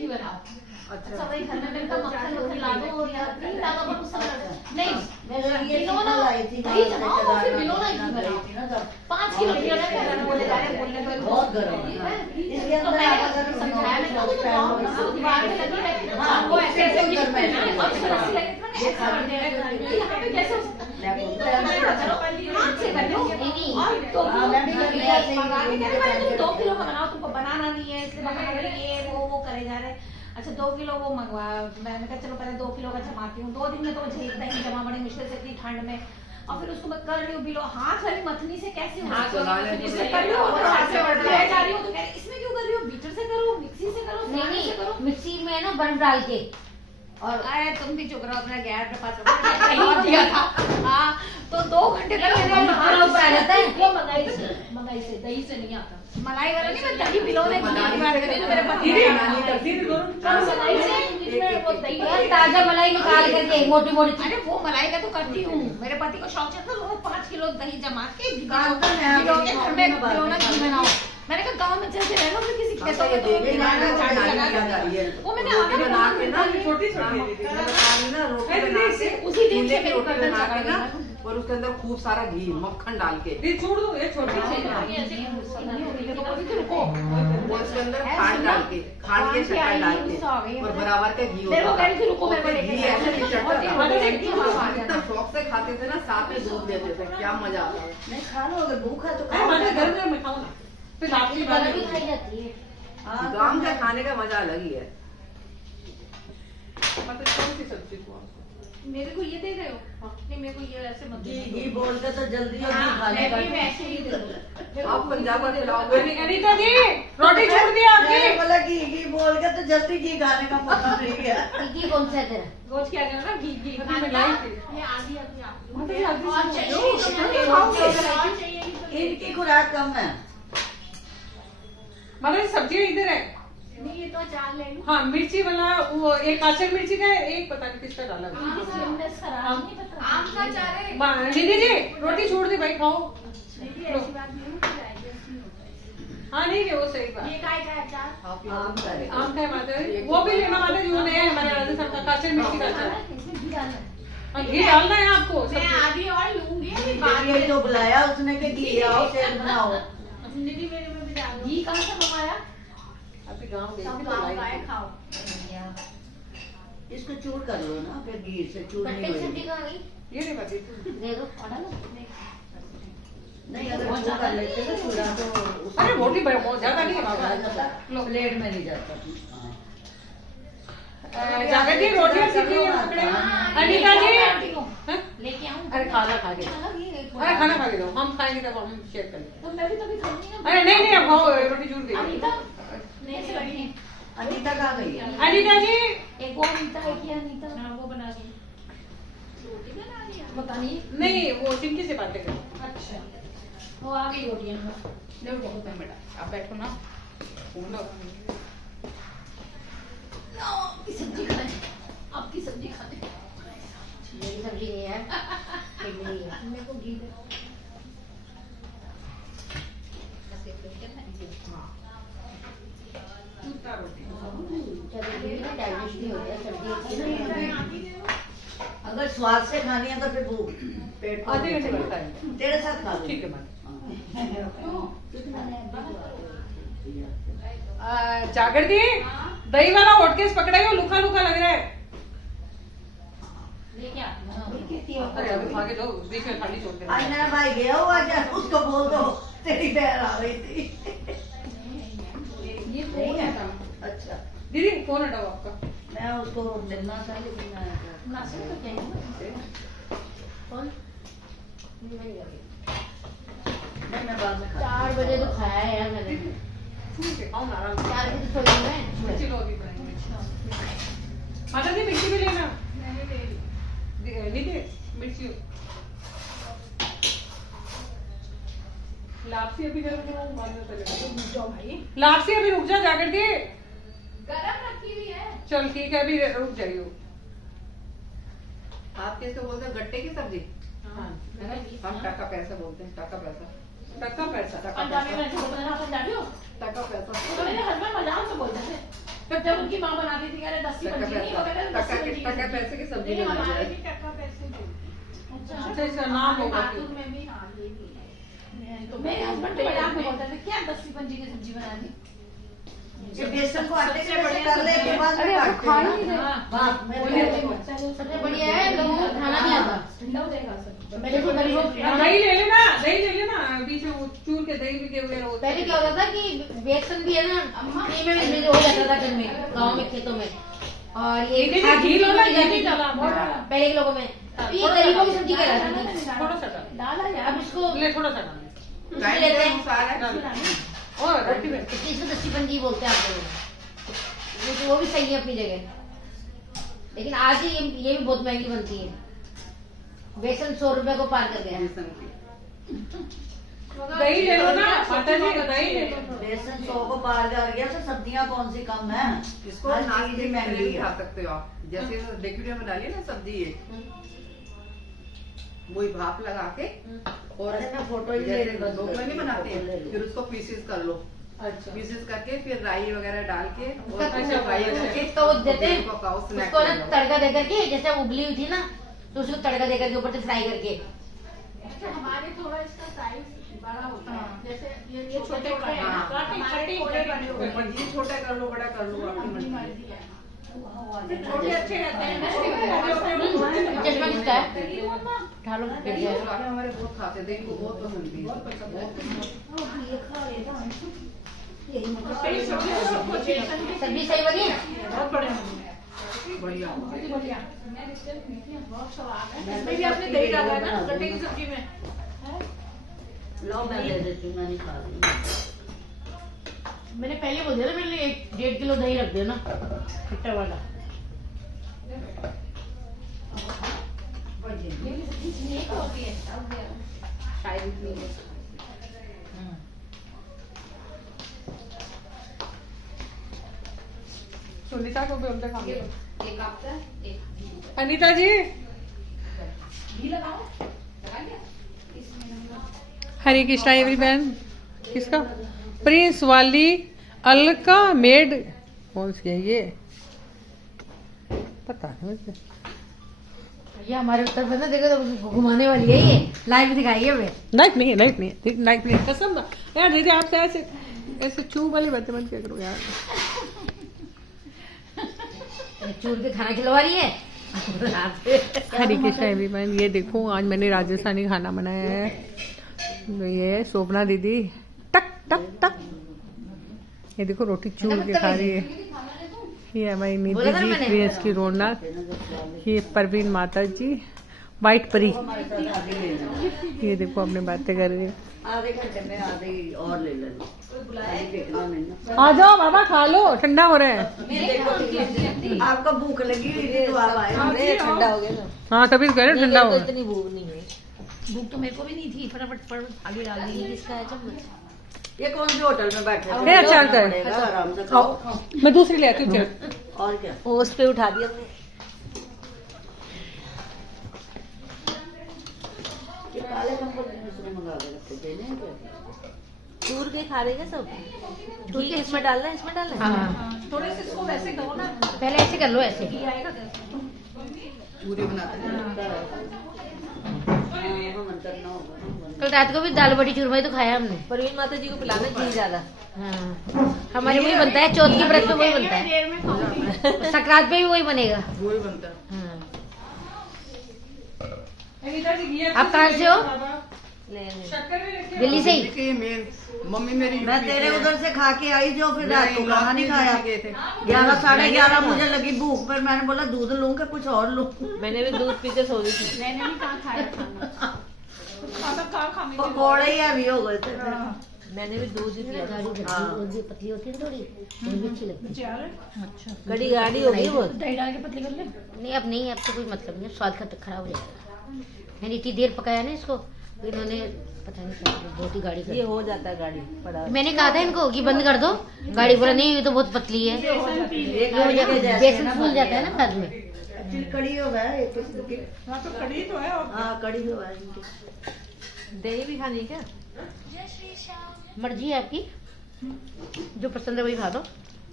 ही बनाओ। अच्छा वही घर में मिलकर मक्खन ला दो या नहीं लाना पर उस नहीं बिलोना दही जमाओ फिर बिलोना घी बनाओ। 5 किलो बिलोना बोले जा रहे बोलने को बहुत गर्म है इसलिए तो मैंने समझाया मैंने तो दीवार में लगी रहती है वो ऐसे ऐसे गिफ्ट है ना और रस्सी लगी तो ये खा रहे हैं यहाँ पे कैसे हो सकता है हाथ से कर लो और तो मंगा के कह रहे भाई तुम 2 किलो का बनाओ तुमको बनाना नहीं है इसलिए बनाना ये वो करे जा रहे हैं। अच्छा 2 किलो वो मंगवा मैंने कहा चलो पहले 2 किलो का जमाती हूँ 2 दिन में तो मुझे एक दही जमा बड़े मुश्किल से इतनी ठंड में और फिर उसको मैं कर रही हूँ बिलो हाथ वाली मथनी से कैसे इससे कर रही हूँ जा रही हूँ तो कह रही इसमें क्यों कर रही हो बीटर से करो मिक्सी से करो नहीं मिक्सी में ना बर्फ डाल के और अरे तुम भी चुप रहो अपना गैर पे पास दिया था हाँ तो 2 घंटे तक वो मलाई से दही से नहीं आता मलाई वाला नहीं मैं दही बिलोने की बात कर रही हूँ मेरे पति ताजा मलाई निकाल करके मोटी मोटी अरे वो मलाई का तो करती हूँ मेरे पति को शौक चलता है 5 किलो दही जमा के घर में बिलोना घी बनाओ। मैंने कहा गाँव में चलते रह लो फिर किसी खेतों में वो मैंने छोटी उसी दिन से मेरे घर में चढ़ गया और उसके अंदर खूब सारा घी मक्खन डाल के छोड़ दो ये छोटी और उसके अंदर खांड डाल के खांड के शक्कर डाल के और बराबर का घी होता है घी ऐसे इतना शौक से खाते थे ना साथ में दूध देते थे क्या मजा आता है। नहीं खा लो अगर भूखा तो घर में खाओ ना फिर लापसी भी खाई जाती है। गाँव का खाने का मजा अलग ही है। मतलब कौन सी सब्जी को मेरे को ये दे रहे हो नहीं मेरे को ये ऐसे मत घी बोलते तो जल्दी खाने का वैसे ही दे दो आप पंजाब में खिलाओगे अनीता जी रोटी छोड़ दिया आपने बोला घी बोल के तो जल्दी घी खाने का मौका मिल गया। घी कौन सा है तेरा? रोज क्या करना घी घी ये आधी इनकी खुराक कम है मतलब सब्जियां इधर है नहीं ये तो अचार ले लो। हाँ मिर्ची वाला वो एक काचर मिर्ची का है एक पता नहीं किसका डाला आम का अचार है दीदी जी रोटी छोड़ दी भाई खाओ। ऐसी बात नहीं होती हाँ नहीं वो सही बात ये काय का अचार आम का है माता वो भी लेना माता जो नया है हमारे राजस्थान का काचर मिर्ची का अचार इसमें घी डालना है घी डालना है आपको मैं आधी और लूंगी बाद ये तो बुलाया उसने कि घी आओ शेर बनाओ दीदी मेरे में भी डाल घी कहाँ से मंगाया अभी गाँव गई सब थी गाँव तो का लाई है खाओ इसको चूर कर लो ना फिर घी से चूर नहीं गट्टे की सब्जी होगी। कहाँ गई? ये नहीं पता दे दो ऑर्डर नहीं अगर चूर कर लेते तो चूरा तो अरे रोटी बहुत ज्यादा नहीं है बाबा प्लेट में नहीं जाता। जाकर के रोटियां सीखी है पकड़े अनीता जी लेके आऊं अरे खाना खा के अरे खाना खा के दो हम खाएंगे तब हम शेयर करेंगे तो मैं भी तभी खाऊंगी ना अरे नहीं नहीं अब खाओ रोटी छूट गई अनीता नहीं से बैठी है अनीता कहाँ गई है? अनीता जी एक वो अनीता है कि अनीता हाँ वो बना दी रोटी बना दी पता नहीं नहीं वो चिंकी से बातें करो। अच्छा वो आ गई रोटियां देखो बहुत है बेटा आप बैठो ना आपकी सब्जी खाए आपकी सब्जी खाए मेरी सब्जी नहीं है मेरे को घी दे डाइजेस्ट नहीं होता सब्जी अगर स्वाद से खानी है तो फिर भूख पेट को आधे घंटे बाद खाएंगे तेरे साथ खा लो। ठीक है मैम हाँ। जागर दी दही वाला हॉटकेस पकड़ाई हो लुका लुका लग रहा है लेके आती हूं अरे अभी खा के दो बीच में खाली छोड़ आज देना मेरा भाई गया हुआ क्या उसको बोल दो तेरी बहन आ रही थी। ये नहीं है अच्छा दीदी फोन हटाओ आपका मैं उसको मिलना था लेकिन मैं नाश्ता तो क्या है कौन नहीं मैं बाद में 4 बजे तो खाया है यार मैंने ठीक है खाओ ना आराम से 4 बजे तो सोई मैं मिर्ची लो अभी बनाएंगे माता जी मिर्ची भी लेना मैंने ले ली लीजिए मिर्ची लापसी अभी गर्म करो बाद में चलेगा रुक जाओ भाई लापसी अभी रुक जा जाकर के गरम रखी हुई है चल ठीक है अभी रुक जाइए आप किसको बोलते हैं गट्टे की सब्जी हाँ हम टका पैसा बोलते हैं टका पैसा टक्का पैसा पंजाबी में ऐसे बोलते हैं ना पंजाबी हो टका पैसा तो मेरे हस्बैंड मजाक से बोलते थे जब उनकी माँ बनाती थी, कह रहे 10 पंजी नहीं, वो कह रहे 10 पंजी टका पैसे की सब्जी बनाई जाए। अच्छा इसका नाम होगा में भी तो मेरे हस्बैंड तो मजाक में बोलते थे क्या 10 पंजी की सब्जी बना दी। बेसन को आटे से बड़े कर ले के बाद अरे में खा ही नहीं सबसे बढ़िया है लोगों को खाना नहीं आता। ठंडा हो जाएगा सब। पहले तो गरीबों दही ले लेना, दही ले लेना, बीच में वो चूर के दही भी के वगैरह होता पहले क्या होता था कि बेसन भी है ना फ्री में मिल हो जाता था घर में, गाँव में, खेतों में। और ये घी लो ना, घी नहीं डाला पहले के लोगों में ये गरीबों की सब्जी कहलाती थी। थोड़ा सा डाला यार। अब इसको ले, थोड़ा सा डाल। उसमें लेते हैं, और रोटी में इसको 10 पंजी बोलते हैं आप लोग, तो वो भी सही है अपनी जगह। लेकिन आज ये भी बहुत महंगी बनती है। बेसन 100 रुपए को पार कर गया। दही ले लो ना माता जी, दही ले लो। बेसन 100 को पार कर गया तो सब्जियां कौन सी कम है? इसको हर नाक चीज के महंगी महंगी है। खा सकते हो आप। जैसे लिक्विड में डालिए ना सब्जी, ये वही भाप लगा के और अरे मैं फोटो ही ले जैसे रही हूँ। ढोकला नहीं बनाते हैं, फिर उसको पीसेस कर लो, अच्छा पीसेस करके फिर राई वगैरह डाल के और अच्छा, फ्राई करके तो वो देते हैं पकाओ, स्नैक उसको ना बना लो। तड़का दे करके, जैसे उबली हुई थी ना तो उसको तड़का दे करके ऊपर से फ्राई करके। हमारे थोड़ा इसका साइज बड़ा होता है, जैसे ये छोटे छोटे हैं, हाँ। हमारे थोड़े बड़े होते हैं। ये छोटा कर लो, बड़ा कर लो, आपकी अपनी मर्जी। मर्जी है। छोटे अच्छे रहते हैं। चश्मा किसका है? ढालो गिर ये जाएगा। छोटे हमारे बहुत खाते थे, इनको बहुत पसंद थी। सब्जी सही बनी है? बहुत बड़े बढ़िया। इसमें भी आपने दही डाला है ना गट्टे की सब्जी में? लो मैं दे देती हूँ, मैं नहीं खा रही। मैंने पहले बोल दिया ना, मेरे लिए 1.5 किलो दही रख देना खट्टा वाला। शायद इतनी है। सुनीता को भी हम तक एक आपका एक अनीता जी घी लगाओ, लगा दिया इसमें। हरे कृष्णा एवरीवन। किसका? प्रिंस वाली अलका मेड कौन सी है ये? पता नहीं मुझे। ये हमारे उत्तर प्रदेश देखो तो घुमाने वाली है, ये लाइव दिखाई है हमें। लाइफ नहीं है, लाइफ नहीं है, लाइफ नहीं है, कसम ना यार। दीदी आपसे ऐसे ऐसे चूप वाली बातें मत क्या करो यार। चूर के खाना खिलवा रही है। हरे कृष्णा एवरीवन। ये देखो आज मैंने राजस्थानी खाना बनाया है। तो ये शोभना दीदी टक टक टक, ये देखो रोटी चूर के खा रही है। ये हमारी निधि जी, प्रिंस की रौनक, ये परवीन माता जी, वाइट परी। ये देखो अपने बातें कर रही है। आधे घंटे में आधे और ले लेना, फेंकना नहीं ना। आ जाओ बाबा, खा लो, ठंडा हो रहा है। आपको भूख लगी हुई थी तो आप आए। ठंडा हो गया ना। हाँ तभी तो कह रहे हो, ठंडा हो। इतनी भूख नहीं हुई। भूख तो मेरे को भी नहीं थी, फटाफट आगे डाल दी। किसका है चम्मच? ये कौन सी होटल में बैठे थे? ये अच्छा लगता है। पड़ेगा, आराम से खाओ। मैं दूसरी ले आती हूँ चल। और क्या? पोस्ट पे उठा दिया हमने। ये काले नंबर दूसरे मंगा के रखते देने हैं क्या? चूर के खा रहे हैं सब। घी किसमें डालना है? इसमें डालना है? हाँ। थोड़े से इसको वैसे करो ना, पहले ऐसे कर लो, ऐसे। घी आएगा कैसे? पूरी बनाते हैं। मन करना होगा ना। कल रात को भी दाल बड़ी चूरमा तो खाया हमने। परवीन माता जी को पिलाना चाहिए ज्यादा। हाँ, हमारे वही बनता है, चौथ की व्रत में वही बनता है, देर में खाऊंगी। संक्रांत पे भी वही बनेगा। वही बनता है। हाँ। आप कहाँ से हो? दिल्ली से ही। देखिए मेन मम्मी मेरी मैं यूपी तेरे से है। उधर से खा के आई जो, फिर रात को नहीं, खाना नहीं खाया। गए थे। 11 साढ़े 11 मुझे लगी भूख, पर मैंने बोला दूध लूं कि कुछ और लूं। मैंने भी दूध पी के सो गई थी। मैंने भी कहाँ खाया खाना, खाना कहाँ खा मिली। पकौड़े ही हैवी हो गए थे। मैंने भी दूध ही पिया। पतली होती है थोड़ी, वो भी अच्छी लगती है। अच्छा गड़ी गाड़ी हो गई बहुत। दही डाल के पतली कर ले। नहीं अब नहीं, अब तो कोई मतलब नहीं, स्वाद खराब हो जाएगा। मैंने इतनी देर पकाया ना इसको, इन्होंने पता नहीं क्या बहुत ही गाड़ी कर। ये हो जाता है गाड़ी पड़ा। मैंने कहा था इनको कि बंद कर दो गाड़ी, बोला नहीं ये तो बहुत पतली है। बेसन फूल जाता है ना बाद में। एक्चुअली कड़ी हो गया है एक किस्म की। हाँ तो कड़ी तो है। हाँ कड़ी हो गया है इनकी। दही भी खानी है क्या? मर्जी है आपकी, जो पसंद है वही खा दो।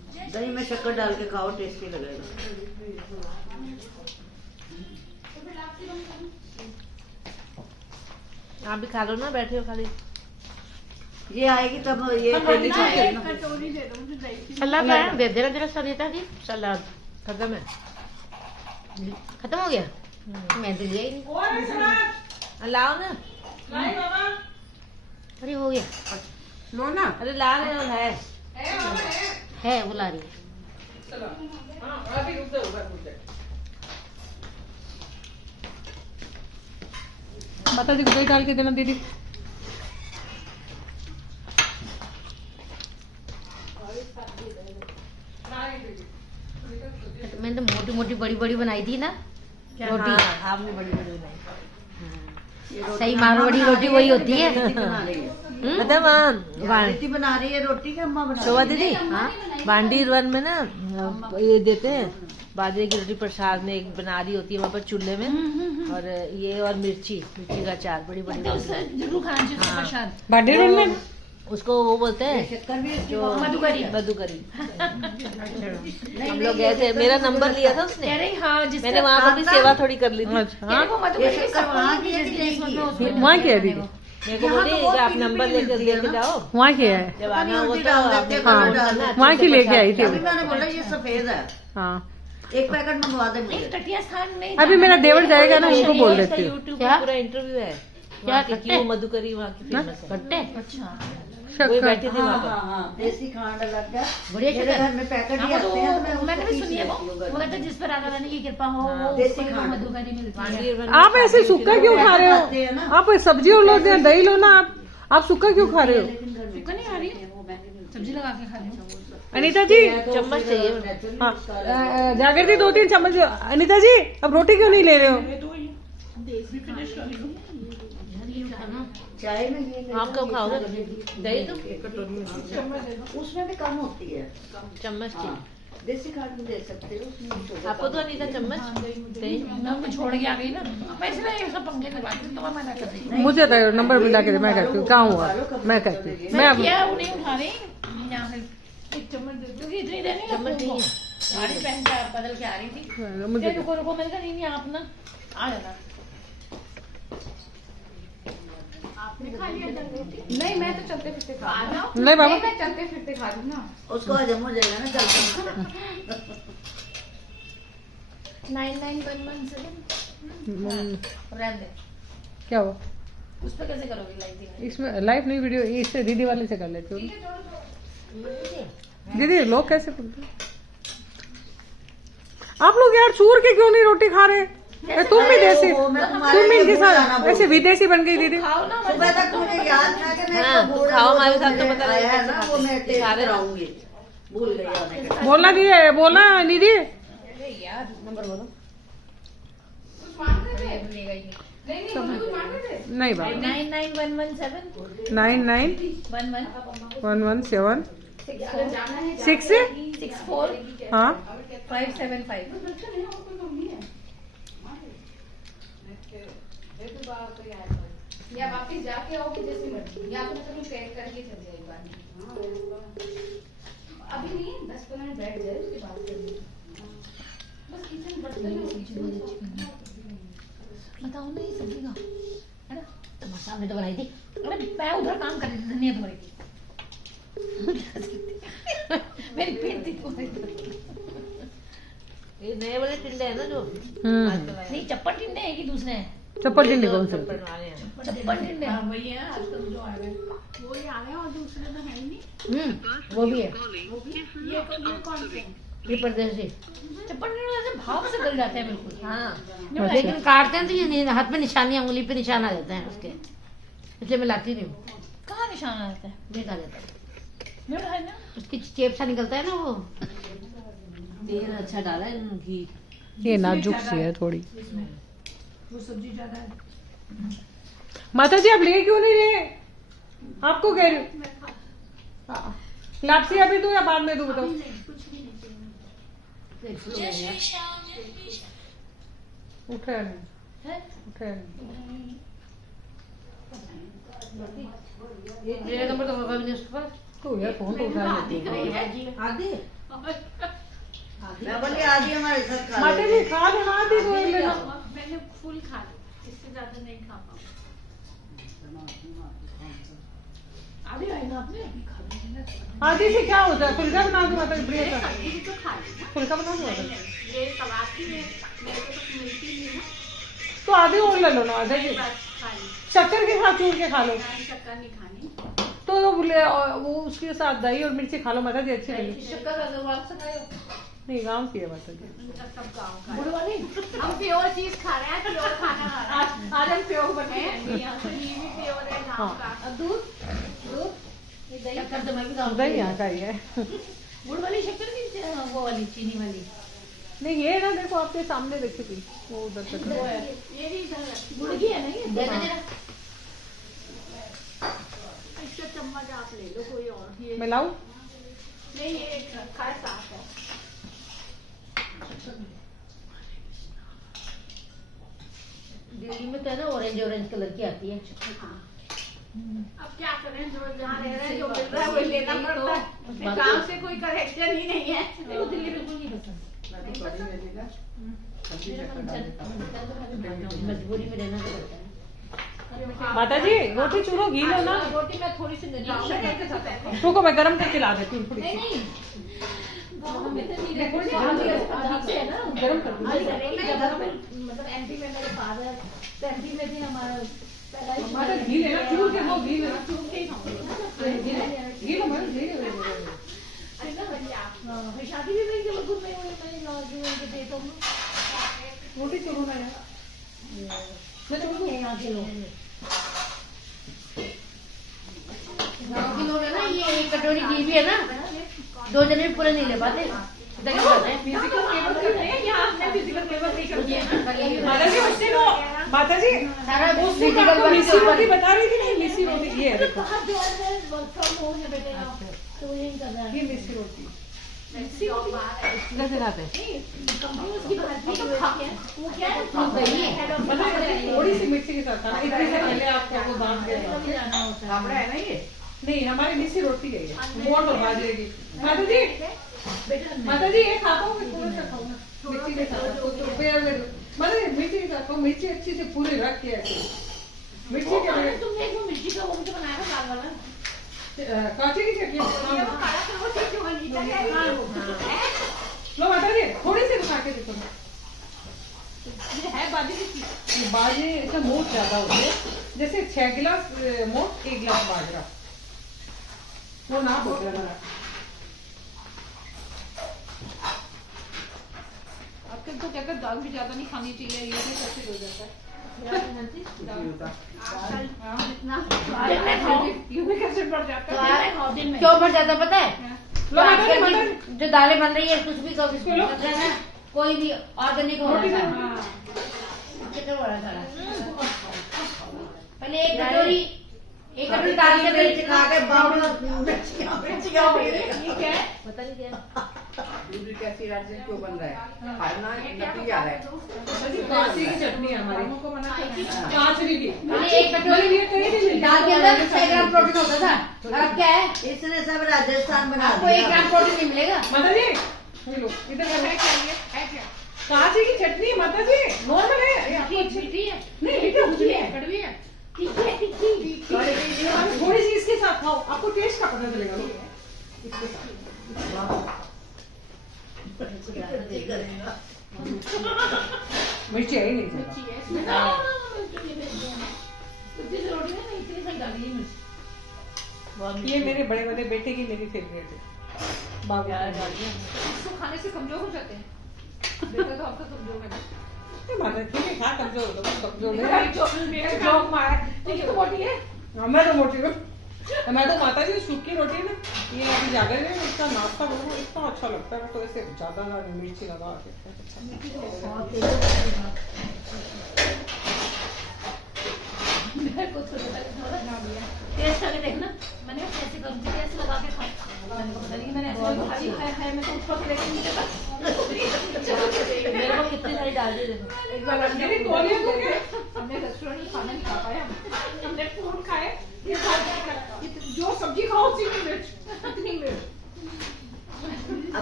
दही में शक्कर डाल के खाओ, टेस्टी लगेगा। आप भी खा लो ना, बैठे हो खाली। ये आएगी तब ये पहली खाते ना। सलाद लाया, दे देना जरा सरिता जी। सलाद खत्म है। खत्म हो गया, मैं तो लिया ही नहीं। लाओ ना। अरे हो गया, लो ना। अरे ला रहे हो, है वो ला रही है। माता जी को दही डाल के देना दीदी। मैंने तो मोटी मोटी बड़ी बड़ी बनाई थी ना रोटी। हाँ, आपने बड़ी बड़ी बनाई। सही मारवाड़ी रोटी वही होती है। बना रही है, मतलब रीति बना रही है रोटी के, अम्मा बना शोभा रही है। दीदी बांडीर वन में ना ये देते हैं बाजरे की रोटी प्रसाद में, एक बना रही होती है वहाँ पर चूल्हे में, और ये और मिर्ची का अचार बड़ी बड़ी जरूर खाना चाहिए उसका प्रसाद। बांडी रोड में उसको वो बोलते हैं शक्कर भी जो मधुकरी। मधुकरी। हम लोग गए थे, मेरा नंबर लिया था उसने, हाँ मैंने वहाँ पर भी सेवा थोड़ी कर ली थी। हाँ ये शक्कर वहाँ की है कि नहीं की है? वहाँ क्या है दीदी? मेरे को बोली कि आप नंबर लेके जाओ, वहाँ क्या है? जब आना हो तो डाल आपने देते, हाँ, कलर डाल देते। वहाँ की लेके आई थी अभी वो। मैंने बोला ये सफेद है, हाँ एक पैकेट मंगवा दे मुझे। तटिया स्थान में अभी मेरा देवर जाएगा ना, उनको बोल देती हूँ। यूट्यूब क्या? पर पूरा इंटरव्यू है क्या क्या की वो मधुकरी वहाँ की फेमस है। कट्टे वही शक्कर बैठी थी हाँ वहाँ हाँ पर। हाँ, देसी खांड अलग है। बढ़िया मेरे शक्कर। घर में पैकेट ही हाँ, आते हैं, तो मैं उसको मैंने भी पीस सुनी है वो लेती हूँ घर में। कहते हैं जिस पर राधा रानी की कृपा हो वो देसी उसको खांड। मधुकरी मिलती है। बांडीर वन में आप ऐसे शादी सूखा होती क्यों है। खा रहे आते हैं ना। हो? आप सब्जी लो या दही लो ना, आप सूखा क्यों खा रहे हो? सूखा नहीं खा रही हूँ, सब्जी लगा के खा रही हूँ। अनीता जी, चम्मच चाहिए। हाँ जागृति 2-3 चम्मच। अनीता जी अब रोटी क्यों नहीं ले रहे हो? चाय में ये आप कब खाओगे दही? तो उसमें भी कम होती है, चम्मच चाहिए देसी खांड भी दे सकते हो उसमें भी शुगर आपको। कम तो अनीता चम्मच दही मैं उनको छोड़ के आ गई ना, मैं इसलिए ये सब पंखे में बात तो मैं मना कर रही हूँ। मुझे तो नंबर मिला के दे, मैं कहती हूँ कहाँ हुआ, मैं कहती हूँ मैं अब क्या वो नहीं उठा रही यहाँ से एक चम्मच दे दो, क्योंकि इतनी देर नहीं चम्मच नहीं है। साड़ी पहन के आप बदल के आ रही थी। मुझे रुको रुको, मैंने कहा नहीं आप ना आ जाना। नहीं मैं तो चलते फिरते खा रही हूँ। नहीं बाबा, मैं चलते फिरते खा रही हूँ ना। उसको हजम हो जाएगा ना चलते। 99117 रहने दे। क्या हुआ? उस पर कैसे करोगे लाइव? इसमें लाइव नहीं वीडियो, इससे दीदी वाले से कर लेती हूँ। दीदी लोग कैसे बोलते हैं? आप लोग यार चूर के क्यों नहीं रोटी खा रहे? तुम भी देसी, तुम भी इनके साथ ऐसे विदेशी बन गई दीदी। खाओ ना, सुबह तक मुझे याद था कि मैं हाँ, तो खाओ हमारे साथ तो पता आया लगेगा है ना, वो मैं टेस्ट सारे कराऊंगी। भूल गई आने के। बोलना दीदी, बोलना दीदी। यार नंबर बोलो। नहीं बाबा, 99117 991117 64 हाँ 575। या वापस जाके आओगे जैसे मर्जी, या तो मतलब पैक करके चल जाए एक बार। अभी नहीं, 10-15 मिनट बैठ जाए उसके बाद करेंगे। बस किचन बर्तन बताओ ना, ये सब्जी का है ना, तो सामने तो बनाई थी। अरे मैं उधर काम कर रही थी धनिया धोने की। मेरी पेट थी तो ये नए वाले टिंडे है ना जो नहीं, चप्पल टिंडे हैं कि दूसरे हैं? चप्पल टिंडी कौन से? चप्पल आ रहे हैं। चप्पल टिंडे वही है आजकल जो आ रहे हैं, वो ही आ रहे हैं और दूसरे तो है ही नहीं। वो भी है, ये कौन से ये परदेसी। चप्पल टिंडे ऐसे भाव से गल जाते हैं बिल्कुल। हाँ लेकिन काटते हैं तो ये हाथ में निशानी, उंगली पे निशान आ जाते हैं उसके, इसलिए मैं लाती नहीं हूँ। कहाँ निशान आता है? देख आ जाता है, मेरा है ना, उसकी चेप सा निकलता है ना वो। तेल अच्छा डाला है घी। ये नाजुक सी है थोड़ी। वो सब्जी ज्यादा है। माता जी आप ले क्यों नहीं रहे? आपको कह रही हूँ। लापसी अभी दूं या बाद में दूं बताओ? उठे नहीं, उठे नहीं। मेरा नंबर तो होगा भी नहीं उसके पास। तो यार फोन तो उठा लेती है। आदि मैं बोली आधी हमारे साथ खा माता जी खा लेना, आधी को ले लेना। मैंने फुल खा ली, इससे ज्यादा नहीं खा पाऊँ। आधी आई ना आपने? आधी से क्या होता है? फुल्का बना दो माता जी, बढ़िया सा आधी तो खा ली ना। फुल्का बना दो। ये सलाद की मेरे को तो मिलती नहीं ना, तो आधी और ले लो ना माता जी, बस खा ली। शक्कर के साथ चूर के खा लो। शक्कर नहीं खानी। तो वो उसके साथ दही और मिर्ची खा लो माता जी, अच्छी लगेगी। शक्कर अग्रवाल से खाओ। नहीं गाँव की है माता जी। सब गाँव का है। हम प्योर चीज खा रहे हैं, प्योर खाना खा रहे हैं। आज हम प्योर बने हैं, यहाँ से घी भी प्योर है गाँव का। दूध ये दही शक्कर तो मैं भी गाँव दही यहाँ का ही है। गुड़ वाली शक्कर की वो वाली चीनी वाली। नहीं ये ना देखो आपके सामने देखी थी वो उधर तक। ये भी गुड़ की है ना ये। इसका चम्मच आप ले लो कोई और। ये मैं लाऊं? नहीं, ये खाए साफ है। दिल्ली में तो है ना ऑरेंज ऑरेंज कलर की आती है। अब क्या करें, जो जहाँ रह रहे हैं जो मिल रहा है वही लेना पड़ता है। गाँव से कोई कनेक्शन ही नहीं है। मेरे को दिल्ली बिल्कुल नहीं पसंद। मजबूरी में रहना तो पड़ता है। माता जी रोटी चूरो, घी लो ना। रोटी में थोड़ी सी नहीं, रुको मैं गरम करके ला देती हूँ थोड़ी सी। नहीं गाँव में तो नहीं रहते। है ना गरम कर दूँ। मतलब एमपी में मेरे फादर एमपी में भी हमारा माता घी लेना, चूर के लो, घी लेना। चूर के ही खाऊंगी ना। घी लो मैडम, घी लो। फिर शादी भी मेरी जबलपुर में हुई, मैंने नौजवान के देता हूँ। रोटी चूरो ना यार। मैं तो यहाँ के लोग गाँव के लोग है ना, ये एक कटोरी घी भी है ना, 2 जने भी पूरा नहीं ले पाते। फिजिकल केबल करते हैं, यहाँ आपने फिजिकल केबल नहीं करती है ना। माता जी उसी को, माता जी सारा उसी को आपको मिस्सी रोटी बता रही थी। नहीं मिस्सी रोटी ये है देखो, बाहर जो है वर्क फ्रॉम होम है बेटे का, तो यही कर रहा है। ये मिस्सी रोटी कैसे खाते हैं? वो क्या है, मतलब थोड़ी सी मिर्ची के साथ खाना। इतने से पहले आपको वो दाम के फाफड़ा है ना ये? नहीं हमारी मिस्सी रोटी है ये, मोट और बाजरे की। माता जी ये खाता हूँ मैं, थोड़ा सा खाऊंगा मिर्ची के साथ। मतलब मिर्ची के साथ खाओ, मिर्ची अच्छी से पूरी रख के ऐसे मिर्ची के लिए। तुमने एक वो मिर्ची का वो मुझे बनाया था लाल वाला, कांचे की चटनी ये वो काला था, वो चीज़ जो वाली लो माता जी थोड़ी सी खा के देखो। ये है बाजरे की चीज़। ये बाजरे इसका मोट ज्यादा होता है, जैसे 6 गिलास मोट 1 गिलास बाजरा, वो ना होता है हमारा। आजकल तो कहते हैं दाल भी ज्यादा नहीं खानी चाहिए, ये भी कैसे हो जाता है। क्यों बढ़ जाता पता है? लो माता जी, माता जी। जो दालें बन रही है कुछ भी कोई भी ऑर्गेनिक हो रहा है। कितना हो रहा है? पहले एक कटोरी दाल के मिर्च खा के मिर्चियाँ हो गई। ये क्या है? पता नहीं क्या यूरिक एसिड आज क्यों बन रहा है? खाना नकली आ रहा है। कांचे की चटनी है हमारी, कांचरी की। पहले एक कटोरी दाल के अंदर 6 ग्राम प्रोटीन होता था, और अब क्या है? इसने सब राजस्थान बना आपको 1 ग्राम प्रोटीन नहीं मिलेगा। माता जी लो इधर है क्या? कांचे की चटनी माता जी, नॉर्मल है। ये आपको अच्छी मीठी है, नहीं मीठी होती है, कड़वी है, तीखी है, तीखी। थोड़ी सी इसके साथ खाओ, आपको टेस्ट का पता चलेगा। इसके साथ मिर्ची है ही नहीं ज्यादा। मिर्ची है इसमें। कुछ रोटी में नहीं इतनी सही डाली है मिर्ची। ये मेरे बड़े वाले बेटे की मेरी फेवरेट है। बाबू इसको खाने से कमजोर हो जाते हैं। देखो तो अब तो कमजोर है। माता ठीक है, खा कमजोर हो तो कमजोर मेरा जोक मारा, लेकिन तो मोटी है। मैं तो मोटी हूँ। मैं तो माता जी सूखी रोटी है ना, ये अभी ज्यादा है, इसका नाश्ता बनाओ इतना अच्छा लगता है। तो ऐसे ज्यादा मिर्ची लगा के टेस्ट करके देखना। मैंने कैसे करूँ, कैसे लगा के खाऊं। मैंने कहा पता नहीं, मैंने ऐसे खाली खाया मैं तो ऊपर से लेके नीचे तक। मेरे को कितनी सारी डाल दी देखो। एक बार मेरी तौलिया तो क्या? हमने रेस्टोरेंट में खाना नहीं खा पाए, हमने फूड खाए। जो सब्जी खाओ उसी में मिर्च, इतनी मिर्च। अब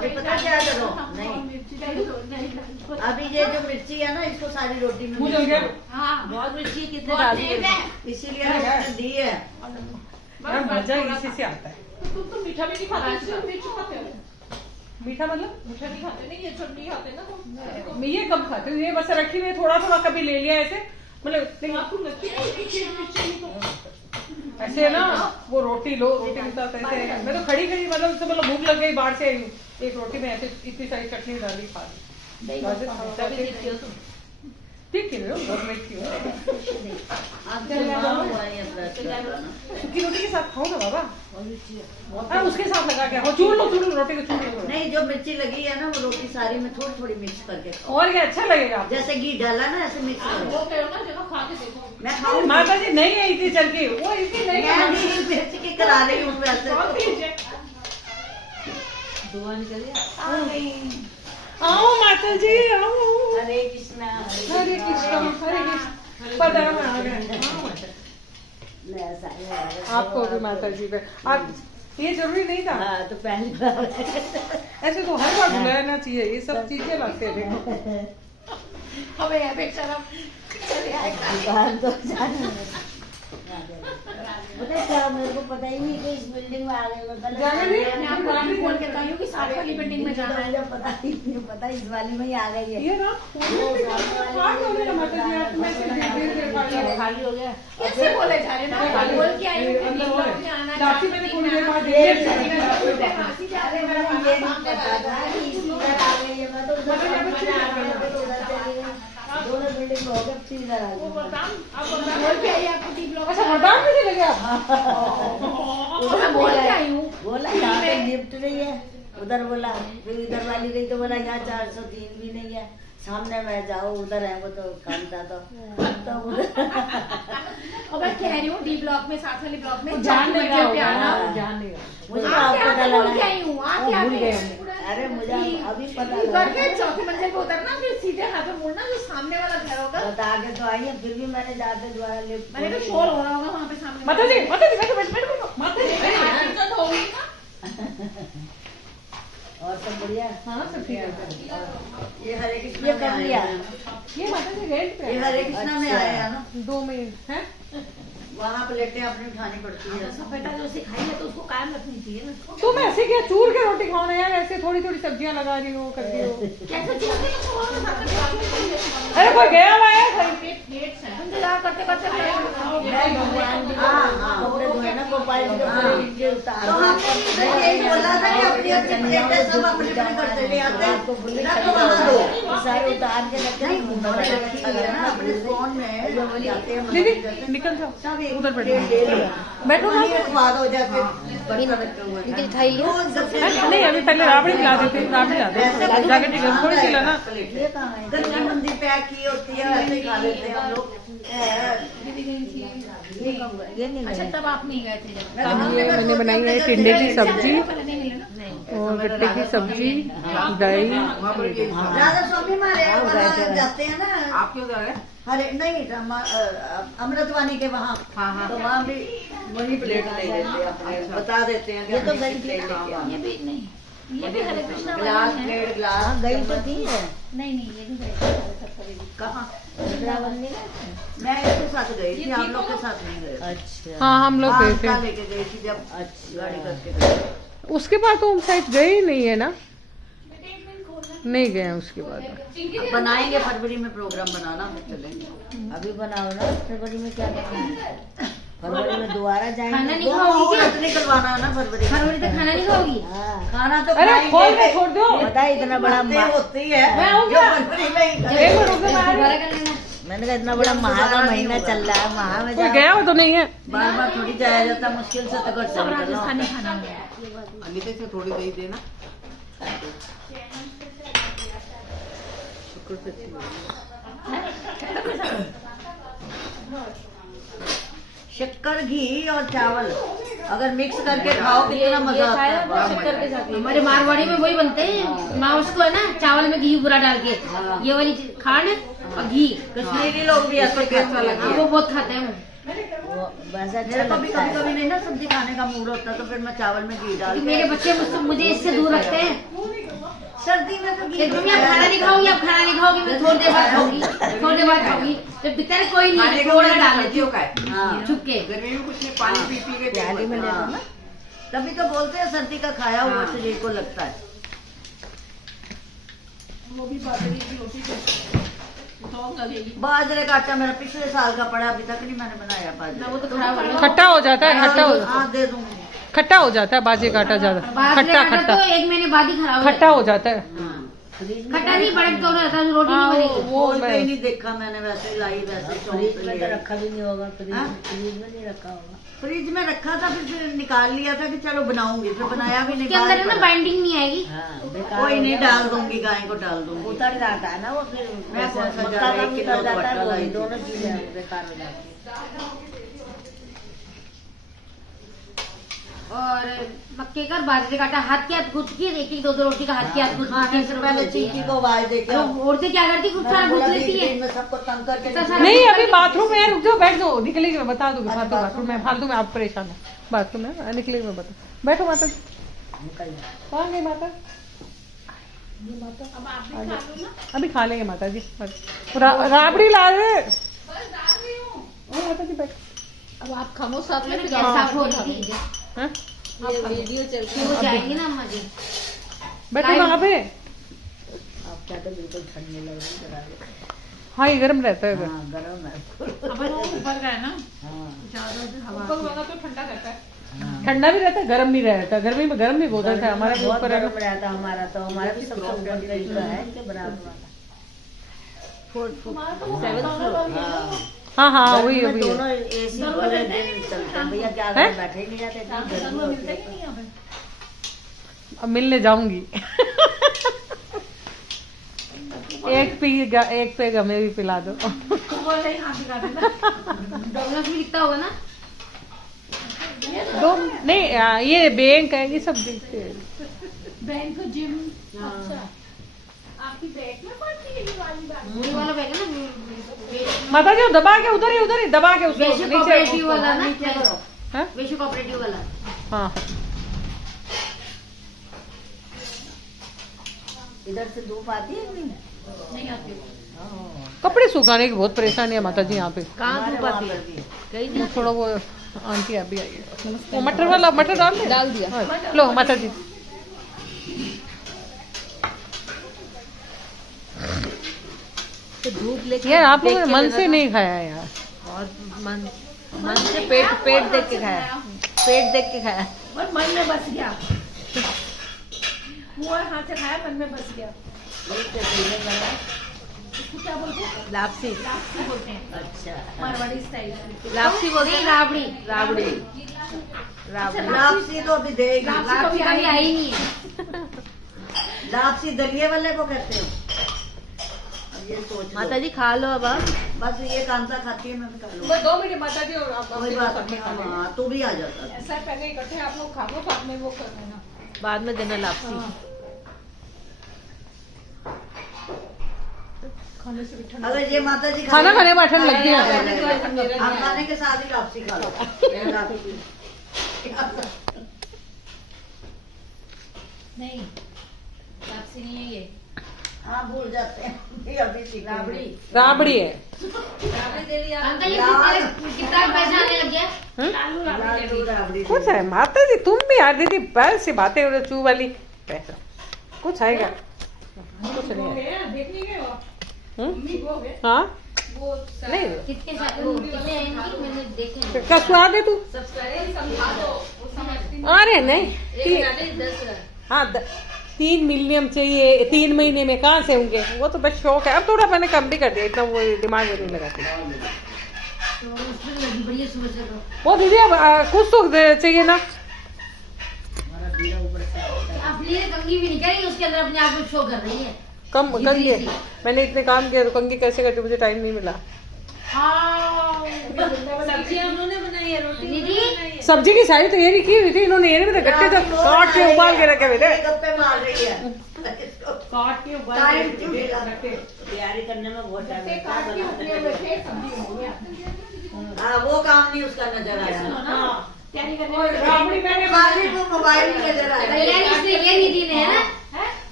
रोटी पता क्या करो, नहीं अभी ये जो मिर्ची है ना, इसको सारी रोटी में मुझे हो गया। बहुत मिर्ची कितने डाल दिए। इसीलिए मैंने दी है। यार मजा इसी से आता है। तुम मीठा भी नहीं खाते, मिर्ची खाते हो? मीठा मतलब मीठा नहीं खाते, नहीं ये चटनी खाते ना तुम? मैं ये कब खाती हूँ, ये बस रखी हुई है, थोड़ा थोड़ा कभी ले लिया ऐसे, मतलब आपको लगती है मिर्ची नहीं तो ऐसे ना वो रोटी लो, रोटी के साथ ऐसे मैं तो खड़ी खड़ी मतलब भूख लग गई, बाहर से आई हूँ, एक रोटी में ऐसे इतनी सारी चटनी डाली खा ली। ठीक है घर में क्यों सूखी रोटी के साथ खाओ ना बाबा। हाँ उसके साथ लगा के चूर लो रोटी को चूर लो। नहीं जो मिर्ची लगी है ना, वो रोटी सारी में थोड़ी थोड़ी मिक्स करके खाओ। और क्या अच्छा लगेगा। जैसे घी डाला ना, ऐसे मिक्स करो। वो कहो ना, जगह खा के देखो। मैं खाऊंगी। माता जी नहीं है इतनी चल के, वो इतनी नहीं मैं नहीं मिर्ची की करा रही हूँ वैसे। धुआं निकल गया। आओ माता जी आओ। हरे कृष्णा हरे कृष्णा हरे कृष्णा। पता है मैं आ गए आपको भी माता जी पे। आप ये जरूरी नहीं था। हाँ तो पहली बार ऐसे तो हर बार बुलाना चाहिए, ये सब चीजें लगते थे। हमें यहाँ पे शर्म चले आएगा। बाहर तो जाना पता क्या, मेरे को पता ही नहीं कि इस बिल्डिंग में आ गए। जाने नहीं, मैं आपको अभी बोल के कही हूँ कि साथ वाली बिल्डिंग में जाना है। पता ही नहीं, पता इस वाली में ही आ गई है। ये ना खाली हो गया। कैसे बोले जा रहे ना, बोल के आई हूँ कि डी ब्लॉक में आना है। लाठी मैंने थोड़ी देर बाद ये देख लिया। हंसी जा रहे हैं, मेरा ये नहीं पता था कि इसी तरह आ गई है। मैं तो उधर चली गई, दोनों बिल्डिंग में हो गए, फिर इधर आ गई। बोल के आई आपको डी ब्लॉक। अच्छा मदान में चले गया। मैं बोल के आई हूँ। बोला यहाँ पे लिफ्ट नहीं है, उधर बोला, फिर इधर वाली गई तो बोला यहाँ 403 भी नहीं है, सामने में जाओ उधर है वो तो काम था तो और मैं कह रही हूँ डी ब्लॉक में, साथ वाली ब्लॉक में जान नहीं मंजिल पे आना। जान नहीं मुझे तो आके पता आके बोल के लगा। आई हूँ, आके आके। अरे मुझे अभी पता घर लगा। के चौथी मंजिल पे उतरना, फिर सीधे हाथ में मुड़ना, जो सामने वाला घर होगा। बता के तो आई है, फिर भी मैंने जाते द्वारा लिफ्ट मैंने तो शोर हो रहा होगा वहाँ पे सामने। माता जी बैठो माता जी। इज्जत होगी ना। और सब बढ़िया। हाँ सब ठीक है। ये हरे कृष्णा में आए हैं। ये माता जी रेंट पे ये हरे कृष्णा में आए हैं ना, 2 मिनट है। वहाँ प्लेटें अपनी उठानी पड़ती है। सब बेटा जो सिखाई है तो उसको कायम रखनी चाहिए ना। तुम ऐसे क्या चूर के रोटी खाओ ना यार, ऐसे थोड़ी थोड़ी सब्जियां लगा रही हो करती हो। कैसे चलते हैं वो साथ में खा के। अरे कोई गया हुआ है प्लेट्स हैं। इंतजार करते करते हाँ कपड़े धोए ना, गोपाल जी के नीचे उतार। तो हमने यही बोला था कि अपनी अपनी प्लेटें सब अपने अपने घर से ले आते हैं, रखो वहाँ दो। सारे उतार के रखे हैं, उन्होंने रखी है ना अपने फोन में, जो बोली आते हैं दीदी निकल जाओ सब एक उधर बैठो। प्लेट ले लिया। बैठो ना। वहीं स्वाद हो जाते। इनकी थाली लिया। नहीं अभी पहले राबड़ी खिला देते, राबड़ी ला देते जाके ठीक है, थोड़ी सी लाना। ये कहाँ है? गंदी मंदी पैक की होती है, वैसे ही खा लेते हैं हम लोग। ये नहीं अच्छा तब आप नहीं गए थे जब। ये मैंने बनाई है टिंडे की सब्जी पहले नहीं मिले ना। और गट्टे की सब्जी, दही। राधा स्वामी हमारे वहाँ जाते हैं ना। आप क्यों जा रहे हैं? अरे नहीं, अमृतवाणी के वहाँ, हाँ। तो वहाँ भी वही प्लेट ले लेते हैं अपने, बता देते हैं। ये तो गई थी, ये भी नहीं, ये भी हरे कृष्णा वाली गिलास है। प्लेट गिलास गई तो थी है। नहीं ये भी गए। कहाँ? मैं इसके साथ गई थी, आप लोग के साथ नहीं गए। अच्छा हाँ हम लोग गए हाँ, थे। लेके गई थी जब अच्छा। गाड़ी करके गए। उसके बाद तो हम शायद गए ही नहीं है ना, नहीं गए हैं उसके बाद। अब बनाएंगे फरवरी में प्रोग्राम बनाना, फिर चलेंगे। अभी बनाओ ना, फरवरी में क्या करेंगे? फरवरी में दोबारा जाएंगे। खाना नहीं खाओगी क्या? निकलवाना है ना फरवरी में। फरवरी तक खाना नहीं खाओगी? हाँ खाना तो अरे खाएंगे। खोल के छोड़ दो। पता है इतना बड़ा होती है, मैं हूँ जो क्या? फरवरी में ही करें। एक मिनट रुको, मैं आ रही हूँ। दोबारा कर लेना। मैंने कहा इतना बड़ा माह का महीना चल रहा है, माह में कोई जाओ। गया हो तो नहीं है। बार बार थोड़ी जाया जाता, मुश्किल से तो घर सब चले जाओ। राजस्थानी खाना है। अनिता से थोड़ी दही देना। शक्कर, घी और चावल अगर मिक्स करके खाओ कितना मजा आता है। बड़ा मजा आता है। हमारे मारवाड़ी में वही बनते हैं, माँ उसको है ना चावल में घी पूरा डाल के, ये वाली खांड और घी, कश्मीरी लोग भी ऐसे कैसा लगे। वो बहुत खाते हैं। वो बस अच्छा मेरा कभी लगता कभी है। कभी नहीं ना सब्जी खाने का मूड होता, तो फिर मैं चावल में घी डाल के मेरे बच्चे मुझे इससे दूर रखते हैं। सर्दी में तो एक मम्मी आप खाना नहीं खाओगी, आप खाना नहीं खाओगी, मैं थोड़ी देर बाद खाऊंगी, थोड़ी देर बाद खाऊंगी। जब भीतर कोई नहीं खाने है, को थोड़ा मैं डाल डालती हूँ का है। हाँ। चुपके। गर्मी में कुछ नहीं, पानी पी पी के प्याली में हाँ। तभी तो बोलते हैं सर्दी का खाया हुआ हाँ। शरीर को लगता है। बाजरे का आटा मेरा पिछले साल का पड़ा, अभी तक नहीं मैंने बनाया बाजरे। वो तो खराब हो गया। खट्टा हो जाता है, खट्टा हो हाँ दे दूंगी। खट्टा हो जाता है बाजरे का आटा ज्यादा, बाजरे खट्टा का आटा खट्टा तो 1 महीने बाद ही खराब हो खट्टा हो जाता है। खट्टा नहीं बड़े तो रहता है, रोटी हाँ, नहीं बनेगी। वो खोल के मैं ही नहीं देखा मैंने, वैसे ही लाई, वैसे ही चौंक से लिया। रखा भी नहीं होगा, हाँ? फ्रिज में नहीं रखा होगा। फ्रिज में रखा था, फिर निकाल लिया था कि चलो बनाऊंगी, फिर बनाया भी नहीं। इसके अंदर है ना बाहर बाइंडिंग नहीं आएगी। पड़ा। कोई नहीं, डाल दूंगी, गाय को डाल दूंगी। उतर जाता है ना वो, फिर मैं कौन सा मक्का ज्यादा का 1 भी किलो उतर जाता आटा है, वो लाई भी थी। दोनों चीजें बेकार हो जाती है। और मक्के का और बाजरे का आटा हाथ के हाथ गूंथ के, 1-1 2-2 रोटी का हाथ के हाथ गूंथ खाने से पहले चींटी को आवाज दे के आओ। औरतें क्या करती, खूब सारा मैंने गूंथ बोला लेती है। बीच-बीच में सबको तंग करके इतना सारा नहीं गूंथ अभी लेती है। बाथरूम में है, रुक जाओ, बैठ जाओ, निकलेगी मैं बता दूंगी। अच्छा, बाथरूम में, फालतू में आप परेशान है। बाथरूम में निकलेगी मैं बता, बैठो माता जी। कहाँ गई माता? अभी खा लेंगे माता जी। राबड़ी ला रहे माता जी, बैठ। अब आप खामोश साथ में गैस साफ हो रही थी। हाँ? ये वीडियो चल फिर वो जाएंगी ना अम्मा जी। बैठो वहाँ पे। आप क्या तो बिल्कुल ठंडे लग रही है। हाँ ये गर्म रहता है इधर। हाँ गरम है। ऊपर का है ना, ठंडा भी रहता है, गर्म भी रहता है। गर्मी में गर्म भी बहुत रहता है, हमारे भी बहुत ऊपर है गर्म ना। रहता है हमारा, तो हमारा भी सबसे ऊपर का है इनके बराबर वाला। 7th floor. हाँ हाँ वही गर्मी में वही दोनों एसी वाले दिन चलते हैं भैया, क्या हैं? बैठे ही नहीं जाते, इतनी गर्मी होती है। अब मिलने जाऊंगी। एक पेग हमें भी पिला दो। डोमिनोज भी दिखता होगा ना। दो नहीं ये बैंक है, ये सब देखते हैं। Bank gym. अच्छा, आपकी बैग में पड़ती है ये वाली बात? वही वाला बैग है ना, माता जी दबा के उधर ही दबा के उसको वेश्य नीचे कोऑपरेटिव वाला ना, नीचे करो। हाँ? वेश्य कोऑपरेटिव वाला। हाँ इधर से धूप आती है नहीं? नहीं आती। कपड़े सुखाने की बहुत परेशानी है माता जी यहाँ पे। कहाँ हमारे धूप वहाँ आती पर है? भी है। कहीं नहीं। थोड़ा वो आंटी अभी आई है। वो मटर वाला मटर डाल दिया। हाँ, लो माता जी। तो धूप लेके यार आप लोगों देख ने के मन लेना से था। नहीं खाया है यार। और मन से पेट देख के खाया, पेट देख के खाया। और मन में बस गया, मुंह हाथ से खाया, मन में बस गया। इसको क्या बोलते हैं? लापसी। लापसी बोलते हैं, अच्छा मारवाड़ी स्टाइल। लापसी बोलते नहीं, हैं। राबड़ी। राबड़ी। अच्छा, लापसी तो अभी देगी। लापसी कभी आई नहीं है। लापसी दलिये वाले को कहते हो। अब ये सोच लो। माता जी खा लो अब आप। बस ये कांता खाती है, मैं भी खा लूँ। बस 2 मिनट माता जी और आप कोई बात नहीं, हाँ तू भी आ जाता। ऐसा है, पहले इकट्ठे आप लोग खा लो, बाद में वो कर लेना। बाद में देना लापसी। खाने से भी ठंडा। अगर ये माता जी खाना खाने में ठंड लगती है। आप खाने के साथ ही लापसी खा लो। नहीं, लापसी नहीं है ये। हाँ भूल जाते हैं, ये अभी सीखेंगे। राबड़ी है। अंकल ये कितना पैसा आने लग गया? लाडू राबड़ी। कुछ है माता जी, तुम भी यार दीदी बस से बातें हो रही चू वाली। पैसा कुछ आएगा, कुछ नहीं है। देखने गए हो? हम्म? वो है हाँ वो नहीं कितने कितने आएंगी मैंने देखे। क्या स्वाद है तू? समझा दो, वो समझती अरे नहीं हाँ 3 मिलियन चाहिए 3 महीने में, कहाँ से होंगे? वो तो बस शौक है। अब थोड़ा मैंने कम भी कर दिया, इतना वो दिमाग में नहीं लगाती। तो उसमें लगी बढ़िया सुबह से तो। वो दीदी अब कुछ तो चाहिए ना। आप लिए कंगी भी नहीं करेंगी, उसके अंदर अपने आप को शो कर रही है। कम कंगी मैंने इतने काम किया तो कंगी कैसे करती, मुझे टाइम नहीं मिला। सब्जियां उन्होंने बनाई है, रोटी दीदी सब्जी की सारी तैयारी की हुई थी इन्होंने, ये नहीं पता गट्टे से काट के उबाल के रखे हुए थे। गप्पे मार रही है। काट के टाइम क्यों मिला? तैयारी करने में बहुत टाइम लगता काट के उबले हुए थे, सब्जी हो गया। हाँ वो काम नहीं उसका नजर आया। सुनो ना, तैयारी करने में राबड़ी मैंने खाली वो मोबाइल ही नजर आया। तैयारी इसने ये निधि ने है ना,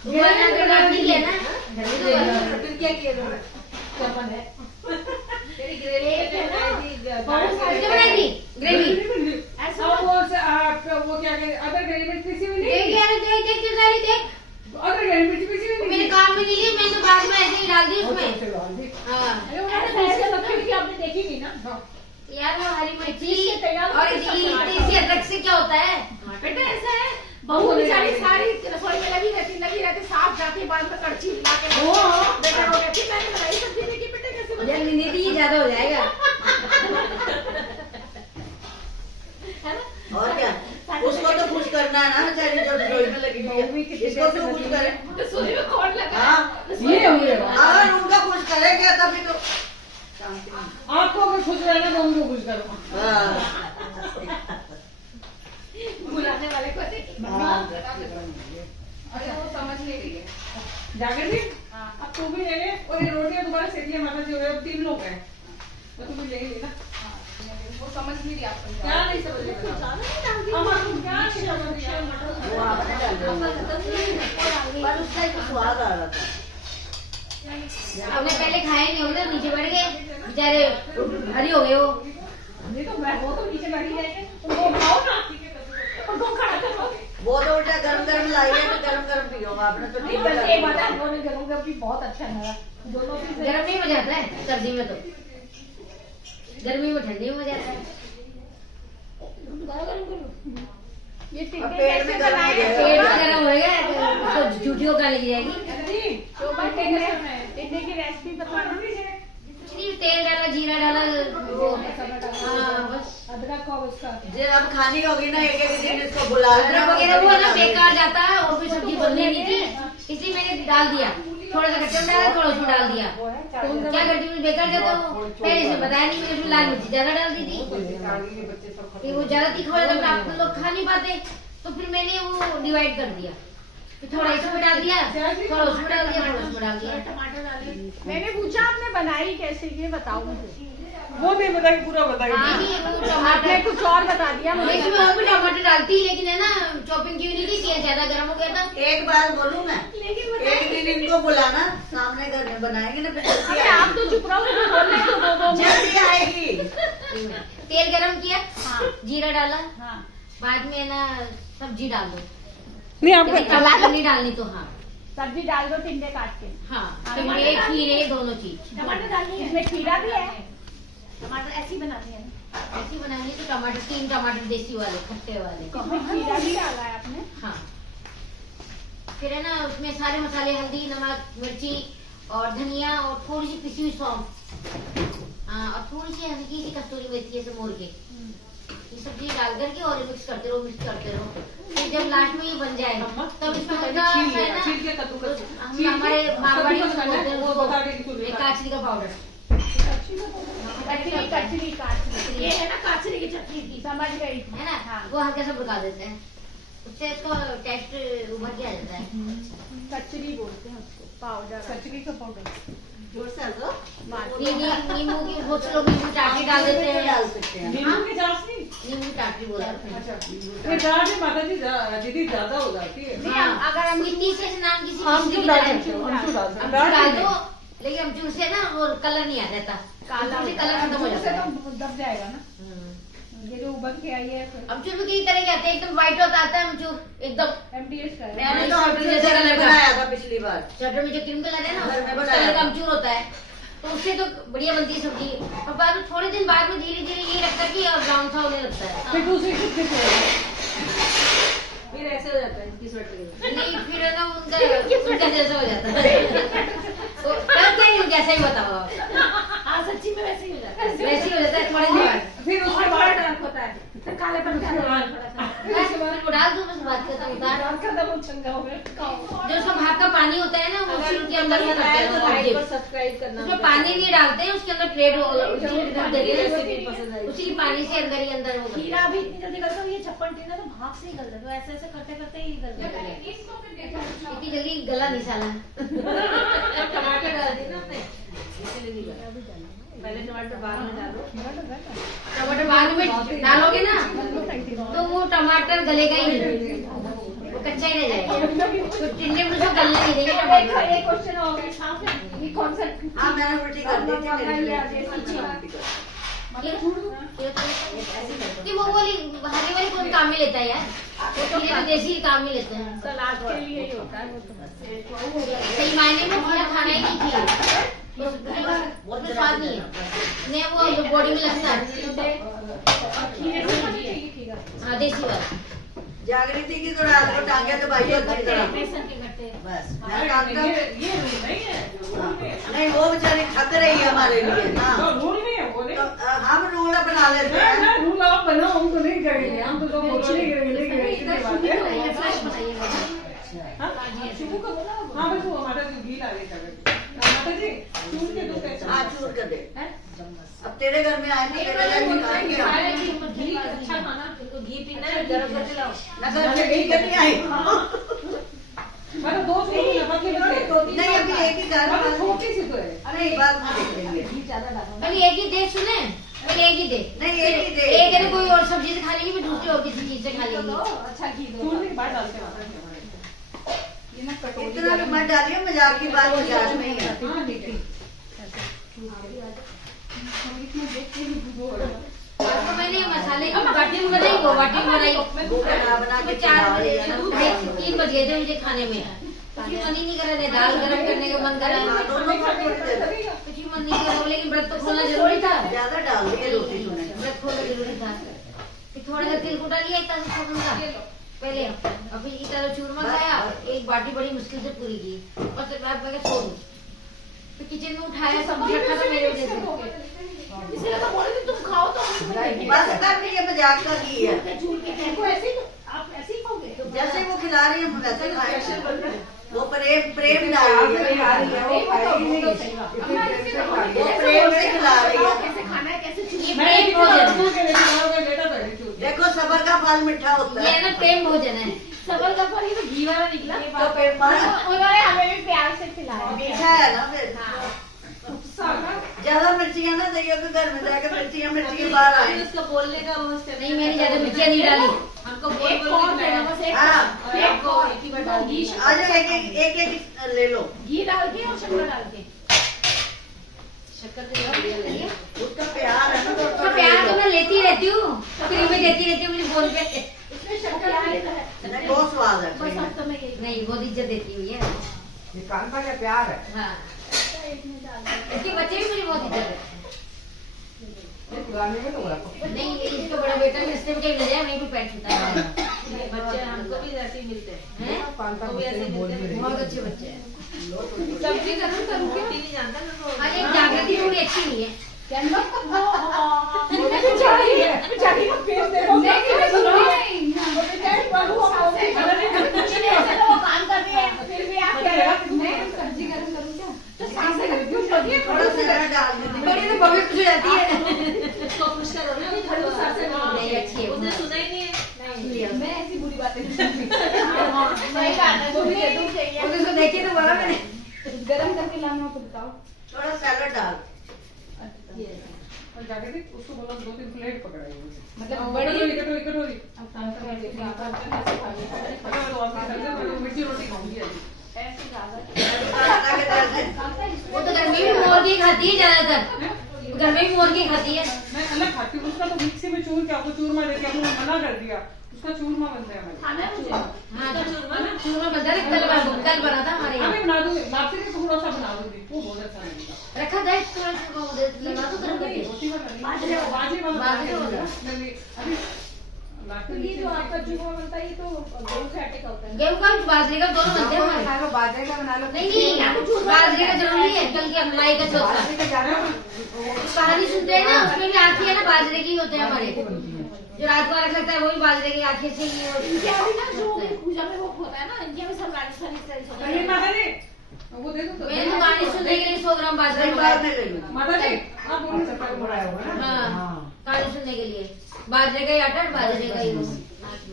उबालना तो बात नहीं है ना। फिर क्या किया तुमने? क्या बना है? तेरी ग्रेवी क्या बनाई थी? ग्रेवी। ऐसा वो क्या कहते अदर ग्रेवी में किसी में नहीं देख यार, देख क्यों सारी देख। अदर ग्रेवी में किसी में नहीं मेरे काम में नहीं ली, मैंने बाद में ऐसे ही डाल दी उसमें। हाँ आपने देखी थी ना? यार वो हरी मिर्ची और इसी अदरक से क्या होता है? बेटा ऐसा है, बहू बेचारी सारी रसोई में लगी रहती साफ जाके बाद में कड़छी हिला के बेटा हो गया। फिर मैंने बनाई सब्जी देखी, बेटा कैसे बनाई? निधि ज्यादा हो जाएगा। और क्या, उसको तो खुश करना है ना बेचारी जो रसोई में लगी हुई है, इसको तो खुश करे। रसोई में कौन लगा? हाँ, ये हो गया। अगर उनका खुश करेंगे तभी तो। आपको अगर खुश रहना तो उनको खुश करो। हाँ। बुलाने वाले को अरे वो समझ नहीं रही है। जाकर भी अब तू भी ले ले और ये रोटियां दोबारा सेक लिया माता जी हो गए, अब 3 लोग हैं तो तू भी ले लेना। वो समझ नहीं रही आप क्या नहीं समझ रही क्या वो आपने डाल दिया। पर उसका एक स्वाद आ रहा था। हमने पहले खाए नहीं होंगे, नीचे बैठ गए बेचारे, भारी हो गए वो। नहीं तो वो तो नीचे बैठी जाएंगे, उनको खाओ ना, उनको खड़ा करो। वो तो उल्टा गरम गरम लाई है तो गरम गरम पियो। आपने तो ठीक बस एक बात है, दोनों जगहों का भी बहुत अच्छा लगा। दोनों चीजें गर्म नहीं हो जाता है सर्दी में, तो गर्मी में ठंडी में हो जाता है। ये और टिक्के पेट कैसे में गरम बनाए? हो गया। पेट में गर्म होएगा तो झूठियों का लगी जाएगी। शोभा टिक्के की रेसिपी बताना। तेल डाला, जीरा डाला, वो हाँ बस। अदरक और उसका जे अब खानी होगी ना एक एक दिन इसको बुला लेना। अदरक वगैरह वो ना बेकार जाता है और फिर सब्जी बननी नहीं थी, इसलिए मैंने डाल दिया। थोड़ा सा कच्चा डाला, थोड़ा उसमें डाल दिया। तो क्या करती हूँ, बेकार जाता वो, पहले से बताया नहीं, मैंने उसमें लाल मिर्ची ज्यादा डाल दी थी। फिर वो ज्यादा तीखा हो जाता, आप लोग खा नहीं पाते, तो फिर मैंने वो डिवाइड कर दिया। थोड़ा इसमें डाल दिया, थोड़ा उसमें डाल दिया, थोड़ा उसमें डाल दिया। टमाटर डाले। मैंने पूछा आपने बनाई कैसे, ये बताओ मुझे। वो नहीं बताई, पूरा बताई। नहीं, वो आपने टमाटर कुछ और बता दिया मुझे। इसमें और भी टमाटर डालती, लेकिन है ना चॉपिंग की हुई नहीं थी, तेल ज्यादा गर्म हो गया था। एक बार बोलूँ मैं, एक दिन इनको बुलाना, सामने घर में बनाएंगे ना, फिर जल्दी अरे आप तो चुप रहो, मुझे बोलने तो दो। जल्दी आएगी। तेल गरम किया, हाँ। जीरा डाला, हाँ। बाद में ना सब्जी डाल दो। नहीं आपको यदि टमाटर नहीं डालनी तो हाँ सब्जी डाल दो, टिंडे काट के। हाँ, टिंडे खीरे दोनों चीज। टमाटर डालनी है, इसमें खीरा भी है। टमाटर ऐसी बनानी है ना? ऐसी बनानी तो टमाटर, 3 टमाटर देसी वाले, खट्टे वाले। इसमें खीरा भी डाला है आपने। हाँ, फिर है ना उसमें सारे मसाले, हल्दी, नमक, मिर्ची और धनिया और थोड़ी सी पिसी हुई सौंफ, और थोड़ी सी हल्की सी कस्तूरी मेथी ऐसे मोड़ के, ये सब चीज डाल करके और मिक्स करते रहो। फिर जब लास्ट में ये बन जाए तब इसमें हल्का है ना, हमारे मारवाड़ी में बोलते हैं उसको काचरी का पाउडर। कचरी ये है ना, काचरी की चटनी की, समझ गई है ना, वो हल्का सा भुका देते हैं, उससे इसका टेस्ट उभर के आ जाता है। कचरी बोलते हैं उसको, पाउडर, कचरी का पाउडर। जोर से दो। नींबू की बहुत से लोग नींबू टाटरी डाल देते हैं। डाल सकते हैं। नींबू की चाशनी, नींबू टाटरी बोलते हैं। ये चाशनी माता जी दीदी ज्यादा हो जाती है। नहीं, अगर हम इतनी से नाम किसी आमचूर चीज डाल की सकते हो, आमचूर डाल सकते हो। डाल दो, लेकिन अमचूर से ना वो कलर नहीं आ जाता, काला कलर खत्म हो जाता है। तो दब जाएगा ना, ये जो उबल के आई है। अमचूर भी कई तरह के आते हैं, एकदम व्हाइट होता आता है अमचूर, एकदम MDH का है। मैंने तो शटर अपने जैसे घर में कलर का, बनाया था पिछली बार। शटर में जो क्रीम कलर है ना, घर में उस बनाया कलर का था। अमचूर होता है, तो उससे तो बढ़िया बनती है सब्जी। और बाद में थोड़े दिन बाद में धीरे धीरे ये लगता है कि ब्राउन सा होने लगता है। फिर दूसरी कितनी फिर ऐसे हो जाता है इनकी स्वेटर। नहीं, फिर है ना उनका जैसा हो जाता है। तो तब क्या नहीं, जैसा ही बताओ आप। हाँ, सच्ची में वैसे ही हो जाता है। वैसे ही हो जाता है थोड़े दिन बाद। फिर उसके और बाद बड़ा डार्क होता है, फिर कालेपन का थोड़ा सा। बस वो डाल दो, बस बात खत्म। उतार डार्क का तो चंगा हो गया। जो उसका भाप का पानी होता है ना, वो उसी के अंदर में करते हैं। तो लाइक और सब्सक्राइब करना। उसमें पानी नहीं डालते हैं, उसके अंदर प्लेट पसंद आई। उसी पानी से अंदर ही अंदर वो खीरा भी इतनी जल्दी गलता है, ये छप्पन टीना तो भाप से ही गल जाता है, ऐसे ऐसे करते करते ही गल जाता है। इतनी जल्दी गला नहीं साला। टमाटर डाल दी ना आपने, इसलिए नहीं गला। पहले टमाटर बाद में डालो। टमाटर बाद में डालोगे ना तो वो टमाटर गलेगा ही नहीं, वो कच्चा ही रह जाएगा। तो टिंडे में उसको गलने नहीं देंगे टमाटर। एक क्वेश्चन हो गया हाँ फिर ये कौन सा हाँ मैंने उल्टी कर दी थी मेरी कि वो वाली हरी वाली कौन काम में लेता है यार, वो तो देसी काम में लेते हैं। सलाद के लिए ही होता है वो तो सही मायने में खीरा खाना ही नहीं चाहिए, उसमें स्वाद नहीं है, नहीं वो बॉडी में लगता है। हाँ देसी वाला जागृति की तो रात को टांगे दबाई होती तरह बेसन के गट्टे बस मैं काम कर नहीं वो बेचारी थक रही है हमारे लिए ना रूल नहीं है वो नहीं तो हम रूल बना लेते हैं। रूल आप बनाओ, हम तो नहीं करेंगे, हम तो नहीं करेंगे। हाँ बस वो हमारा जो घी डाले माता जी चूर के दो कैसे। हाँ चूर कर दे। अब तेरे घर में आए थे तेरे घर निकाल के आओ। घी अच्छा खाना घी पीना है गरम करके लाओ नगर से घी करनी आई मतलब 2 स्पून नमक के लिए नहीं अभी एक ही घर मतलब छोटी सी तो है। अरे एक बात में देख लेंगे घी ज्यादा डालो पहले एक ही दे, सुने पहले एक ही दे, नहीं एक ही दे एक है कोई और सब्जी से खा लेंगे, फिर दूसरी और किसी चीज से खा लेंगे। अच्छा घी दो चूरने के बाद डालते हैं ये ना कटोरी इतना भी मत डालिए, मजाक की बात मजाक में ही है। हाँ ठीक है। तो मैंने मसाले की बाटी बनाई, वो बाटी बनाई, वो बना बना के चार खिला रही है ना। 3 बज गए थे मुझे खाने में, कुछ मन ही नहीं कर रहा था, दाल गरम करने का मन कर रहा हाँ, है, दोनों को थोड़ी दे दो। कुछ ही मन नहीं कर रहा, लेकिन व्रत तो खोलना जरूरी था, ज्यादा डाल दिए रोटी सुने व्रत खोलना जरूरी था। फिर थोड़ा सा तिल कुटा लिया इतना सा का पहले, अभी इतना चूरमा खाया, एक बाटी बड़ी मुश्किल से पूरी की, और फिर मैं सो गई। तो किचन में उठाया, सब्जी रखा था मेरे वजह से, इसलिए तो बोले थे तुम खाओ तो हम खाएंगे। बस कर रही है, मजाक का घी है। झूठ के कहको ऐसे ही आप ऐसे ही खाओगे जैसे वो खिला रही है हम वैसे खाएंगे। वो प्रेम डाल रही है, वो प्रेम से खिला रही है। कैसे खाना है कैसे ये मैं प्रेम भोजन, लेता था चूर। देखो सबर का फल मीठा होता ये है। ना प्रेम भोजन है। सबल का फल ये तो घी वाला निकला तो पेट मारा उन्होंने हमें भी प्यार से खिलाया मीठा है ना फिर। ज्यादा मिर्चियाँ ना दैया के घर में जाकर मिर्चियाँ बाहर आए। उसका बोलने का नहीं मैंने ज्यादा मिर्चियाँ नहीं डाली, हमको एक कौन देना बस एक हाँ। एक को एक ही बार डाल घी आज एक ले लो। घी डाल के और शक्कर डाल के उसका प्यार है ना तो तो प्यार तो मैं लेती रहती हूँ, फ्री में देती रहती हूँ मुझे फोन पे। इसमें शक्कर डालता है नहीं, बहुत स्वाद है। बस अब तो मैं यही नहीं बहुत इज्जत देती हुई है। ये कांता का प्यार है। हाँ एक में डाल दिया। इसके बच्चे भी मुझे बहुत इज्जत देते ये पुराने में लोग रखो। हैं। नहीं इसका बड़ा बेटा भी इससे भी कहीं ले जाए वहीं पे पैंट छूता है। बच्चे हमको भी ऐसे ही मिलते हैं। हैं? कांता वो भी ऐसे बोल भी रही है। बहुत अच्छे बच्चे हैं। सब्जी गरम करूँ क्या रोटी नहीं जानता ना तो हाँ एक जागृति थोड़ी अच्छी नहीं है। कहना बेचारी है बेचारी को पेट दे दो नहीं मैं सुन रही नहीं वो बेचारी बाबू हम कुछ नहीं ऐसे तो वो काम कर रही है फिर भी आप कह रहे हो मैं सब्जी गरम करूँ क्या तो सांस से करती हूँ थोड़ा सा जरा डाल दीजिए। बड़ी तो बबी खुश हो जाती है। उसको खुश करो ना खड़ू सांस से नहीं अच्छी है। उसने सुना ही नहीं है। मैं ऐसी बुरी बातें नहीं करती सही बात है वो भी दे दूँ चाहिए वो तो देखिए तो बोला मैंने। गरम करके लाना तो बताओ थोड़ा सैलड डाल। और जाके देख उसको बोला 2-3 प्लेट पकड़ाई मुझे। मतलब बड़ी कटोरी मिर्ची रोटी खाऊंगी अभी। ऐसे ज्यादा कांता के दर्द है। वो तो घर में भी मुर्गी खाती है ज्यादातर, घर में भी मुर्गी खाती है। मैं अलग खाती हूँ, उसका तो मिक्सी में चूर के आपको चूरमा देके आपको मना कर दिया, उसका चूरमा बनता है हमारे। खाना है मुझे हाँ तो चूरमा बनता है, कल बना था हमारे हाँ यहाँ। मैं बना दूंगी, लापसी के थोड़ा सा बना दूंगी, वो बहुत अच्छा लगेगा। रखा था थोड़ा चूरमा उधर लगा दो गरम करके। रोटी वाला बाजरे वाला नहीं, अभी तो ये जो आपका चूरमा बनता है ये तो गेहूं के आटे का होता है गेहूं का बाजरे का दोनों बनते हैं हमारे। बना लो, बाजरे का बना लो। नहीं बाजरे का जरूरी है, कल की मलाई का चौथा। बाजरे का ज्यादा कहानी सुनते हैं ना उसमें भी आँखें है ना बाजरे की होते हैं हमारे, जो रात को रख लगता है वो भी बाजरे की आँखें से ही इनके यहाँ भी ना जो पूजा में वो होता है ना इनके यहाँ भी सब राजस्थानी स्टाइल होता अरे है माता जी वो दे दो। मैंने तो कहानी सुनने के लिए 100 ग्राम बाजरा बाद मंगाया। में ले लो। माता जी आप बोलो चक्कर बनाया होगा ना। हाँ कहानी सुनने के लिए बाजरे का ही आटा और बाजरे का ही वो।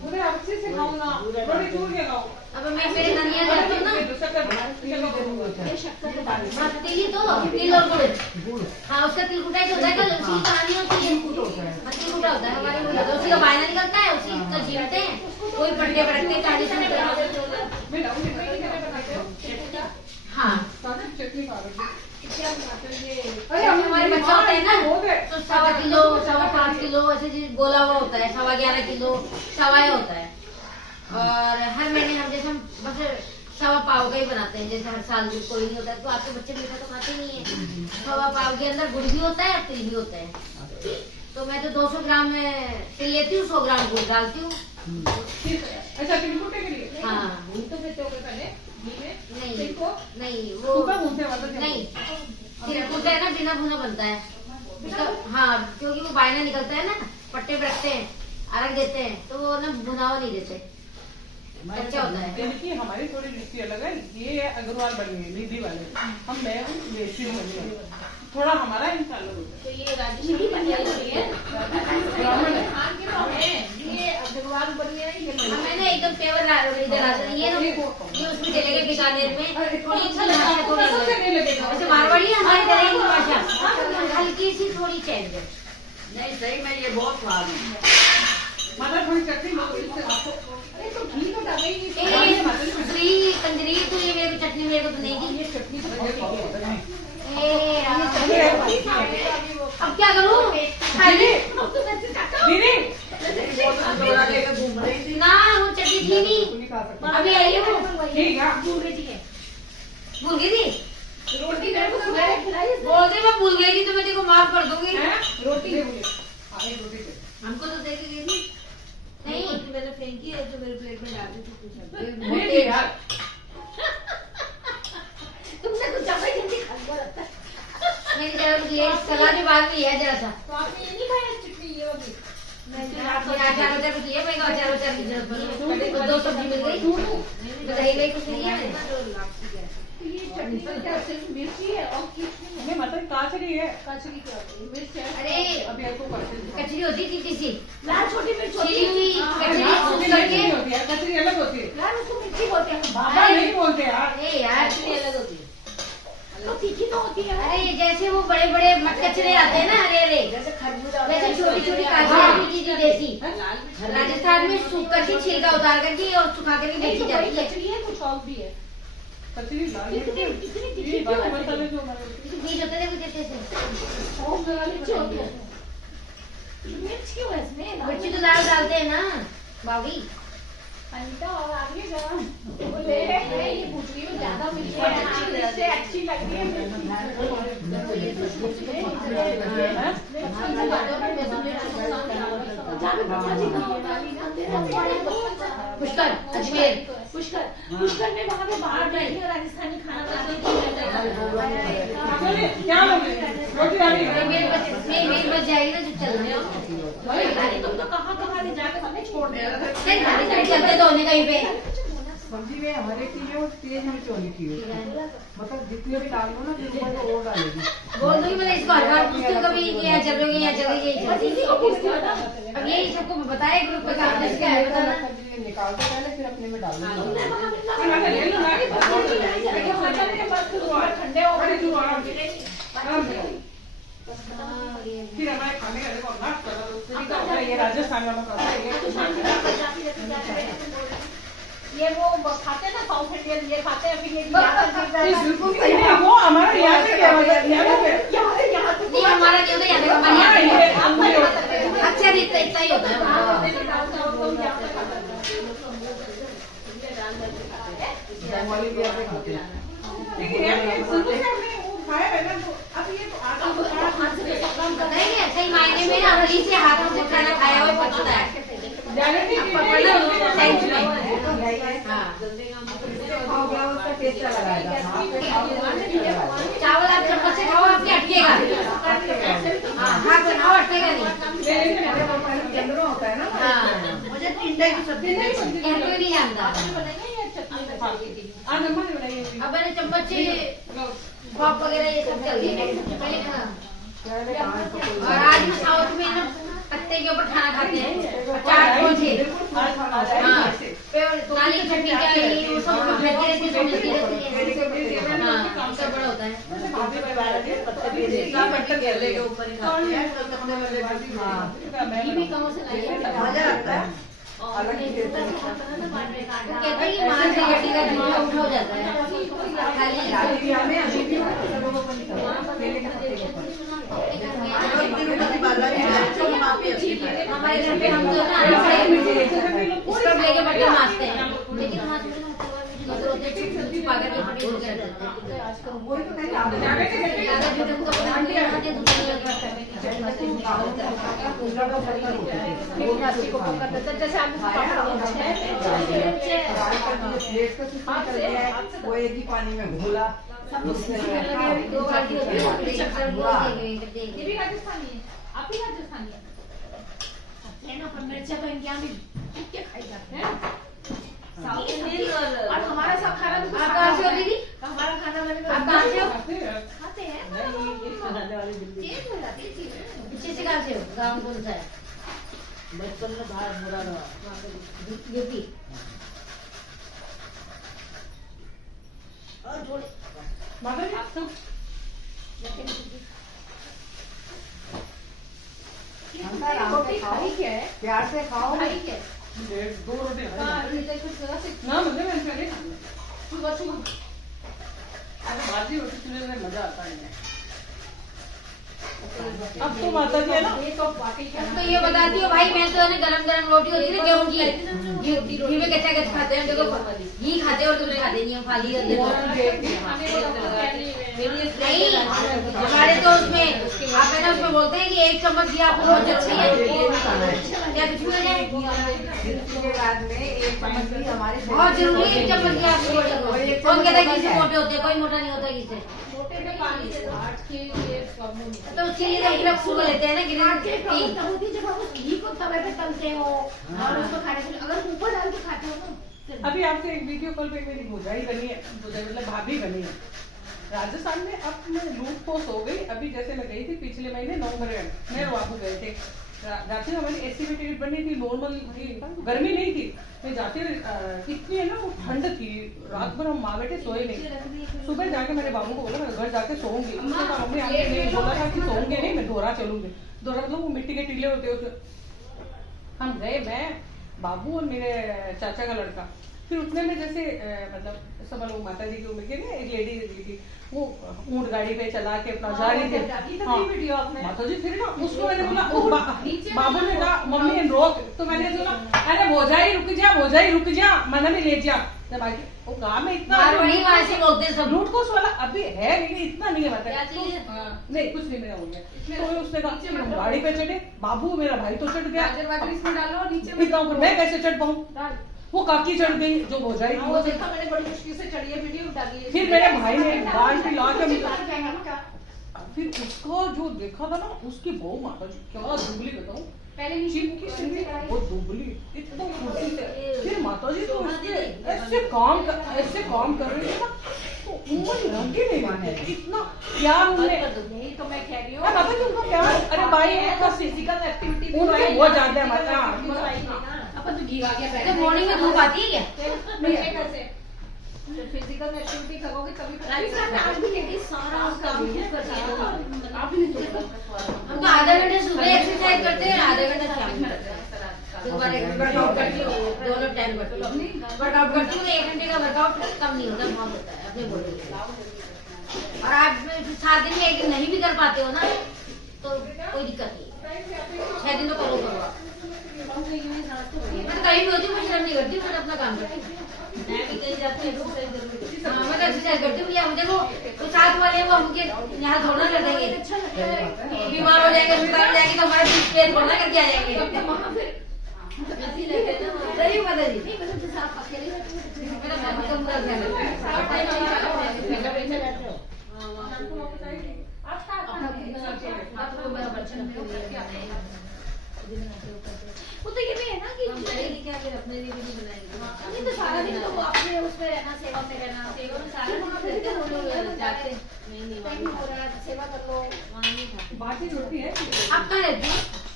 उधर अच्छे से खाओ ना, रोटी चूर के खाओ। अब मैं मेरे ननिया जाती हूँ ना, तिली तो तिल और गुड़, हाँ उसका तिल कुटाई होता है, कल उसी की कहानी होती है, तिल कुटा होता है हमारे, उसी का बायना निकलता है, उसी का जीवते हैं, कोई पट्टे पड़ते 40 हाँ। चटनी खा रही। अरे हमारे बच्चा होता है ना, तो 1.25 किलो 5.25 किलो ऐसे बोला हुआ होता है, 11.25 किलो सवाया होता है। और हर महीने हम जैसे हम बस 1.25 पाव का ही बनाते हैं, जैसे हर साल कोई नहीं होता है, तो आपके बच्चे मीठा तो खाते नहीं है। 1.25 पाव के अंदर गुड़ भी होता है, तिल भी होता है। तो मैं तो 200 ग्राम तिल लेती हूँ, 100 ग्राम गुड़ डालती हूँ। अच्छा तिलकुटे के लिए? हाँ तो देते हो पहले नहीं वो नहीं, तिलकुट है ना बिना भुना बनता है उसका, हाँ क्योंकि वो बायना निकलता है ना, पट्टे पे रखते हैं, अलग देते हैं, तो वो ना भुना हुआ नहीं देते, कच्चा होता है। इनकी हमारी थोड़ी लिस्टी अलग है, ये अग्रवाल बनी है निधि वाले, हम नए देसी बनी है, थोड़ा हमारा इनका अलग होता है। तो ये राजस्थानी बनिया है, ये अग्रवाल बनिया है, ये मैंने एकदम प्योर इधर ये ना ये उसमें चलेगा बीकानेर में, थोड़ी वैसे मारवाड़ी हमारी तरह की भाषा, हल्की सी थोड़ी चेंज है। नहीं सही में ये बहुत स्वाद है। मतलब थोड़ी चटनी अरे तो घी तो डाले ही नहीं। दूसरी कंजरी तो ये मेरे को चटनी मेरे को तो नहीं दी, ये चटनी तो अब क्या करूँ दीदी ना, वो चटनी थी नहीं, अभी आई है वो, ठीक है भूल गई थी रोटी मेरे को सुबह खिलाई, बोल दे मैं भूल गई थी तो मैं तेरे को माफ कर दूंगी। रोटी हमको तो देके गई थी नहीं, मैंने फेंकी है जो मेरे प्लेट में डाल दी थी कुछ। यार तुमने कुछ ज्यादा जल्दी खा लिया लगता है। मेरी तरफ ये सलाद भी बाद में है जरा सा, तो आपने ये नहीं खाया चटनी ये वाली? अचार उचार कुछ लिया, मैं अचार उचार की जरूरत पड़ी, 2 सब्जी मिल गई, दही वही कुछ नहीं है। ये चटनी में क्या सिर्फ मिर्ची है और कुछ नहीं है? नहीं मतलब काचरी है, कचरी क्या होती है? मिर्च है। अरे अभी आपको करते हैं। कचरी होती थी किसी लाल छोटी मिर्च होती छिली है। हुई कचरी कचरी करके, नहीं होती है, कचरी अलग होती है। यार उसको मिर्ची बोलते हैं। बाबा नहीं बोलते यार, ए यार अलग होती है। तो तीखी तो होती है। अरे जैसे वो बड़े बड़े कचरे आते हैं ना, हरे हरे, जैसे खरबूजा वैसे छोटी छोटी काजू की जो देसी राजस्थान में सूख करके छिलका उतार करके और सुखा करके बेची जाती है। कचरी है, कुछ और भी है। कचरी लाल कितनी कितनी तीखी ये क्यों बाकी है? मसाले जो हमारे बीज होते थे कुछ ऐसे, और मिर्ची होती है। मिर्च क्यों है इसमें? मिर्ची तो दाल डालते हैं ना बावी। अनीता और आगे जा बोले मैं ये पूछ रही हूँ, ज्यादा मिर्ची अच्छी लग रही है पुष्कर अजमेर, पुष्कर में वहाँ पे बाहर बैठी है, राजस्थानी खाना बनाती चलिए क्या लोगे रोटी आ रही है। मेरी बच जाएगी ना जो चल रहे हो, तुम तो कहाँ ले जाकर हमें छोड़ दे चलते तो होने कहीं पे। सब्जी में हमारे की जो तेज मिर्च होनी चाहिए, मतलब जितने भी डाल दो ना फिर ऊपर को और डालेगी। बोल दूंगी मैंने इसको हर बार पूछती हूँ, कभी यहाँ चल रही यहाँ चल रही अब यही सबको बताया ग्रुप का काम क्या है बताना। निकाल दो पहले, फिर अपने में डाल दो। ठंडे हो गए फिर हमारे खाने का देखो ना ये राजस्थान वाला खाना है, ये वो खाते हैं ना साउथ इंडियन, ये खाते हैं फिर ये बिल्कुल सही है, वो हमारे यहाँ पे क्या होता है, यहाँ पे नहीं हमारा नहीं होता, यहाँ हमारे यहाँ पे अच्छा इतना इतना ही होता है। बंगाली भी यहाँ पे खाते हैं। लेकिन यार ये शुरू से हमने वो खाया है ना, तो अब ये तो आटा तो नहीं नहीं सही मायने में अंगली से हाथों से खाना खाया हुआ पचता है। उसका टेस्ट अलग आएगा। चावल आप चम्मच से खाओ आपके अटकेगा, हाँ हाथ से खाओ अटकेगा नहीं। चंद्रो होता है ना, हाँ मुझे टिंडे की सब्जी इनको नहीं जानता। आज अम्मा ने बनाई है। अब मैंने चम्मच से पॉप वगैरह ये सब चल गए पहले। और आज साउथ में ना गट्टे के ऊपर खाना खाते हैं, चाट पहुंचे, हाँ, काली चटनी क्या है, वो सब लगी रहती है, मिलती रहती है, हाँ, सब बड़ा होता है। घी भी कम से लाइए, मजा आता है। कहते हैं कि मांस की हड्डी का दिमाग उठा हो जाता है, हमारे घर पे हम तो स्क्रब लेके बर्तन मांजते हैं, लेकिन हमारे वो एक ही पानी में घोला मिर्चा तो इनके यहाँ भी क्या खाएगा और हमारा सब खाना तो आप कहाँ से हो दीदी? हमारा खाना मैंने आप कहाँ से हो? खाते हैं पीछे से कहाँ से हो? गाँव कौन सा है? यूपी। और थोड़े रोटी खाई क्या है? प्यार से खाओ। खाई क्या है? 2 रोटी हाँ, ना मुझे मैंने पहले खाना बाजी रोटी चूल्हे में मजा आता है। अब तो माता जी है ना, तो ये बताती हो भाई, मैं तो है ना गरम गरम रोटी होती है गेहूं की, घी में कच्चा कच्चा खाते हैं, देखो घी खाते और तुमने खाते नहीं, हम खाली रहते हैं। नहीं, हमारे तो उसमें आप है ना उसमें बोलते हैं कि 1 चम्मच घी आपको बहुत जरूरी है, क्या कुछ भी हो जाए बहुत जरूरी है, 1 चम्मच घी आपको बहुत जरूरी है। कौन कहता है घी से मोटे होते हैं? कोई मोटा नहीं होता घी से, तो उसके लिए एक लोग सुबह लेते हैं ना जब आप उस घी को तवे पे तलते हो और उसको खाने के लिए अगर ऊपर डाल के खाते हो ना। अभी आपसे एक वीडियो कॉल पे मेरी भौजाई बनी है, भौजाई मतलब भाभी बनी है राजस्थान में। अब मैं लूट पोस हो गई, अभी जैसे मैं गई थी पिछले महीने नवंबर में, मैं बाबू गए थे जाते हमारी एसी में टिकट बनी थी, नॉर्मल थी, गर्मी नहीं थी। मैं जाते इतनी है ना वो ठंड थी, रात भर हम माँ बेटे सोए नहीं। सुबह जाके मैंने बाबू को बोला मैं घर जाके सोऊंगी, उसने कहा मम्मी आपने नहीं बोला था कि सोऊंगे नहीं, मैं दोहरा चलूंगी। दोहरा मतलब वो मिट्टी के टीले होते उसमें। हम गए, मैं बाबू और मेरे चाचा का लड़का। फिर उतने में जैसे मतलब सब लोग माता जी की उम्र की ना एक लेडी थी, वो ऊंट गाड़ी पे चला के अपना जा रही थी। हाँ, माता जी फिर ना उसको मैंने बोला बाबू ने कहा मम्मी रोक, तो मैंने बोला अरे भौजाई रुक जा मैंने भी ले जा। बाकी वो काम में इतना वही बोलते हैं सब लूट को वाला अभी है नहीं, इतना नहीं है मतलब नहीं कुछ नहीं मेरा हो गया। तो उसने कहा गाड़ी पे चढ़े, बाबू मेरा भाई तो चढ़ गया, मैं कैसे चढ़ पाऊँ? वो काकी चढ़ गई जो भौजाई थी, वो देखा मैंने बड़ी मुश्किल से चढ़ी है, वीडियो डाली है। फिर मेरे भाई ने गांड ला के फिर उसका जो देखा था ना उसकी बहू माता जी क्या दुबली बताऊं, पहले वो दुबली इतना फुर्ती से। फिर माता जी तो ऐसे काम कर रही थी ना, तो उम्र रंगे नहीं माने इतना प्यार उनने। यही तो मैं कह रही हूँ माता जी उनका प्यार, अरे भाई उनका फिजिकल एक्टिविटी बहुत ज्यादा है माता। अपन तो घी आ गया तो मॉर्निंग में धूप आती है क्या? फिजिकल एक्टिविटी करोगे तभी आज भी लेडीज सारा काम आप ही नहीं हम तो आधा घंटे सुबह एक्सरसाइज करते हैं, आधा घंटा शाम में दोबारा वर्कआउट करती हूँ, दोनों टाइम करती हूँ। वर्कआउट करती हूँ 1 घंटे का वर्कआउट कम नहीं होता, बहुत होता है अपने बॉडी के। और आप 7 दिन में 1 दिन नहीं भी कर पाते हो ना तो कोई दिक्कत नहीं, 6 दिन तो करो आप। मैं तो कहीं भी होती हूँ, मैं शर्म नहीं करती हूँ, मैं अपना काम करती हूँ। मैं भी कहीं जाती हूँ मैं तो एक्सरसाइज करती हूँ। या देखो तो साथ वाले वो हमके यहाँ थोड़ा कर देंगे, बीमार हो जाएंगे, बीमार हो जाएंगे तो हमारे पेट थोड़ा करके आ जाएंगे। सही पता जी वो तो ये भी है ना कि क्या फिर अपने लिए भी नहीं बनाएंगे, नहीं तो सारा दिन तो वो अपने उसमें रहना, सेवा में रहना, सेवा में सारा दिन रहते हैं, जाते नहीं हो रहा सेवा कर लो। बाकी रोटी है आप कहाँ रहती हैं?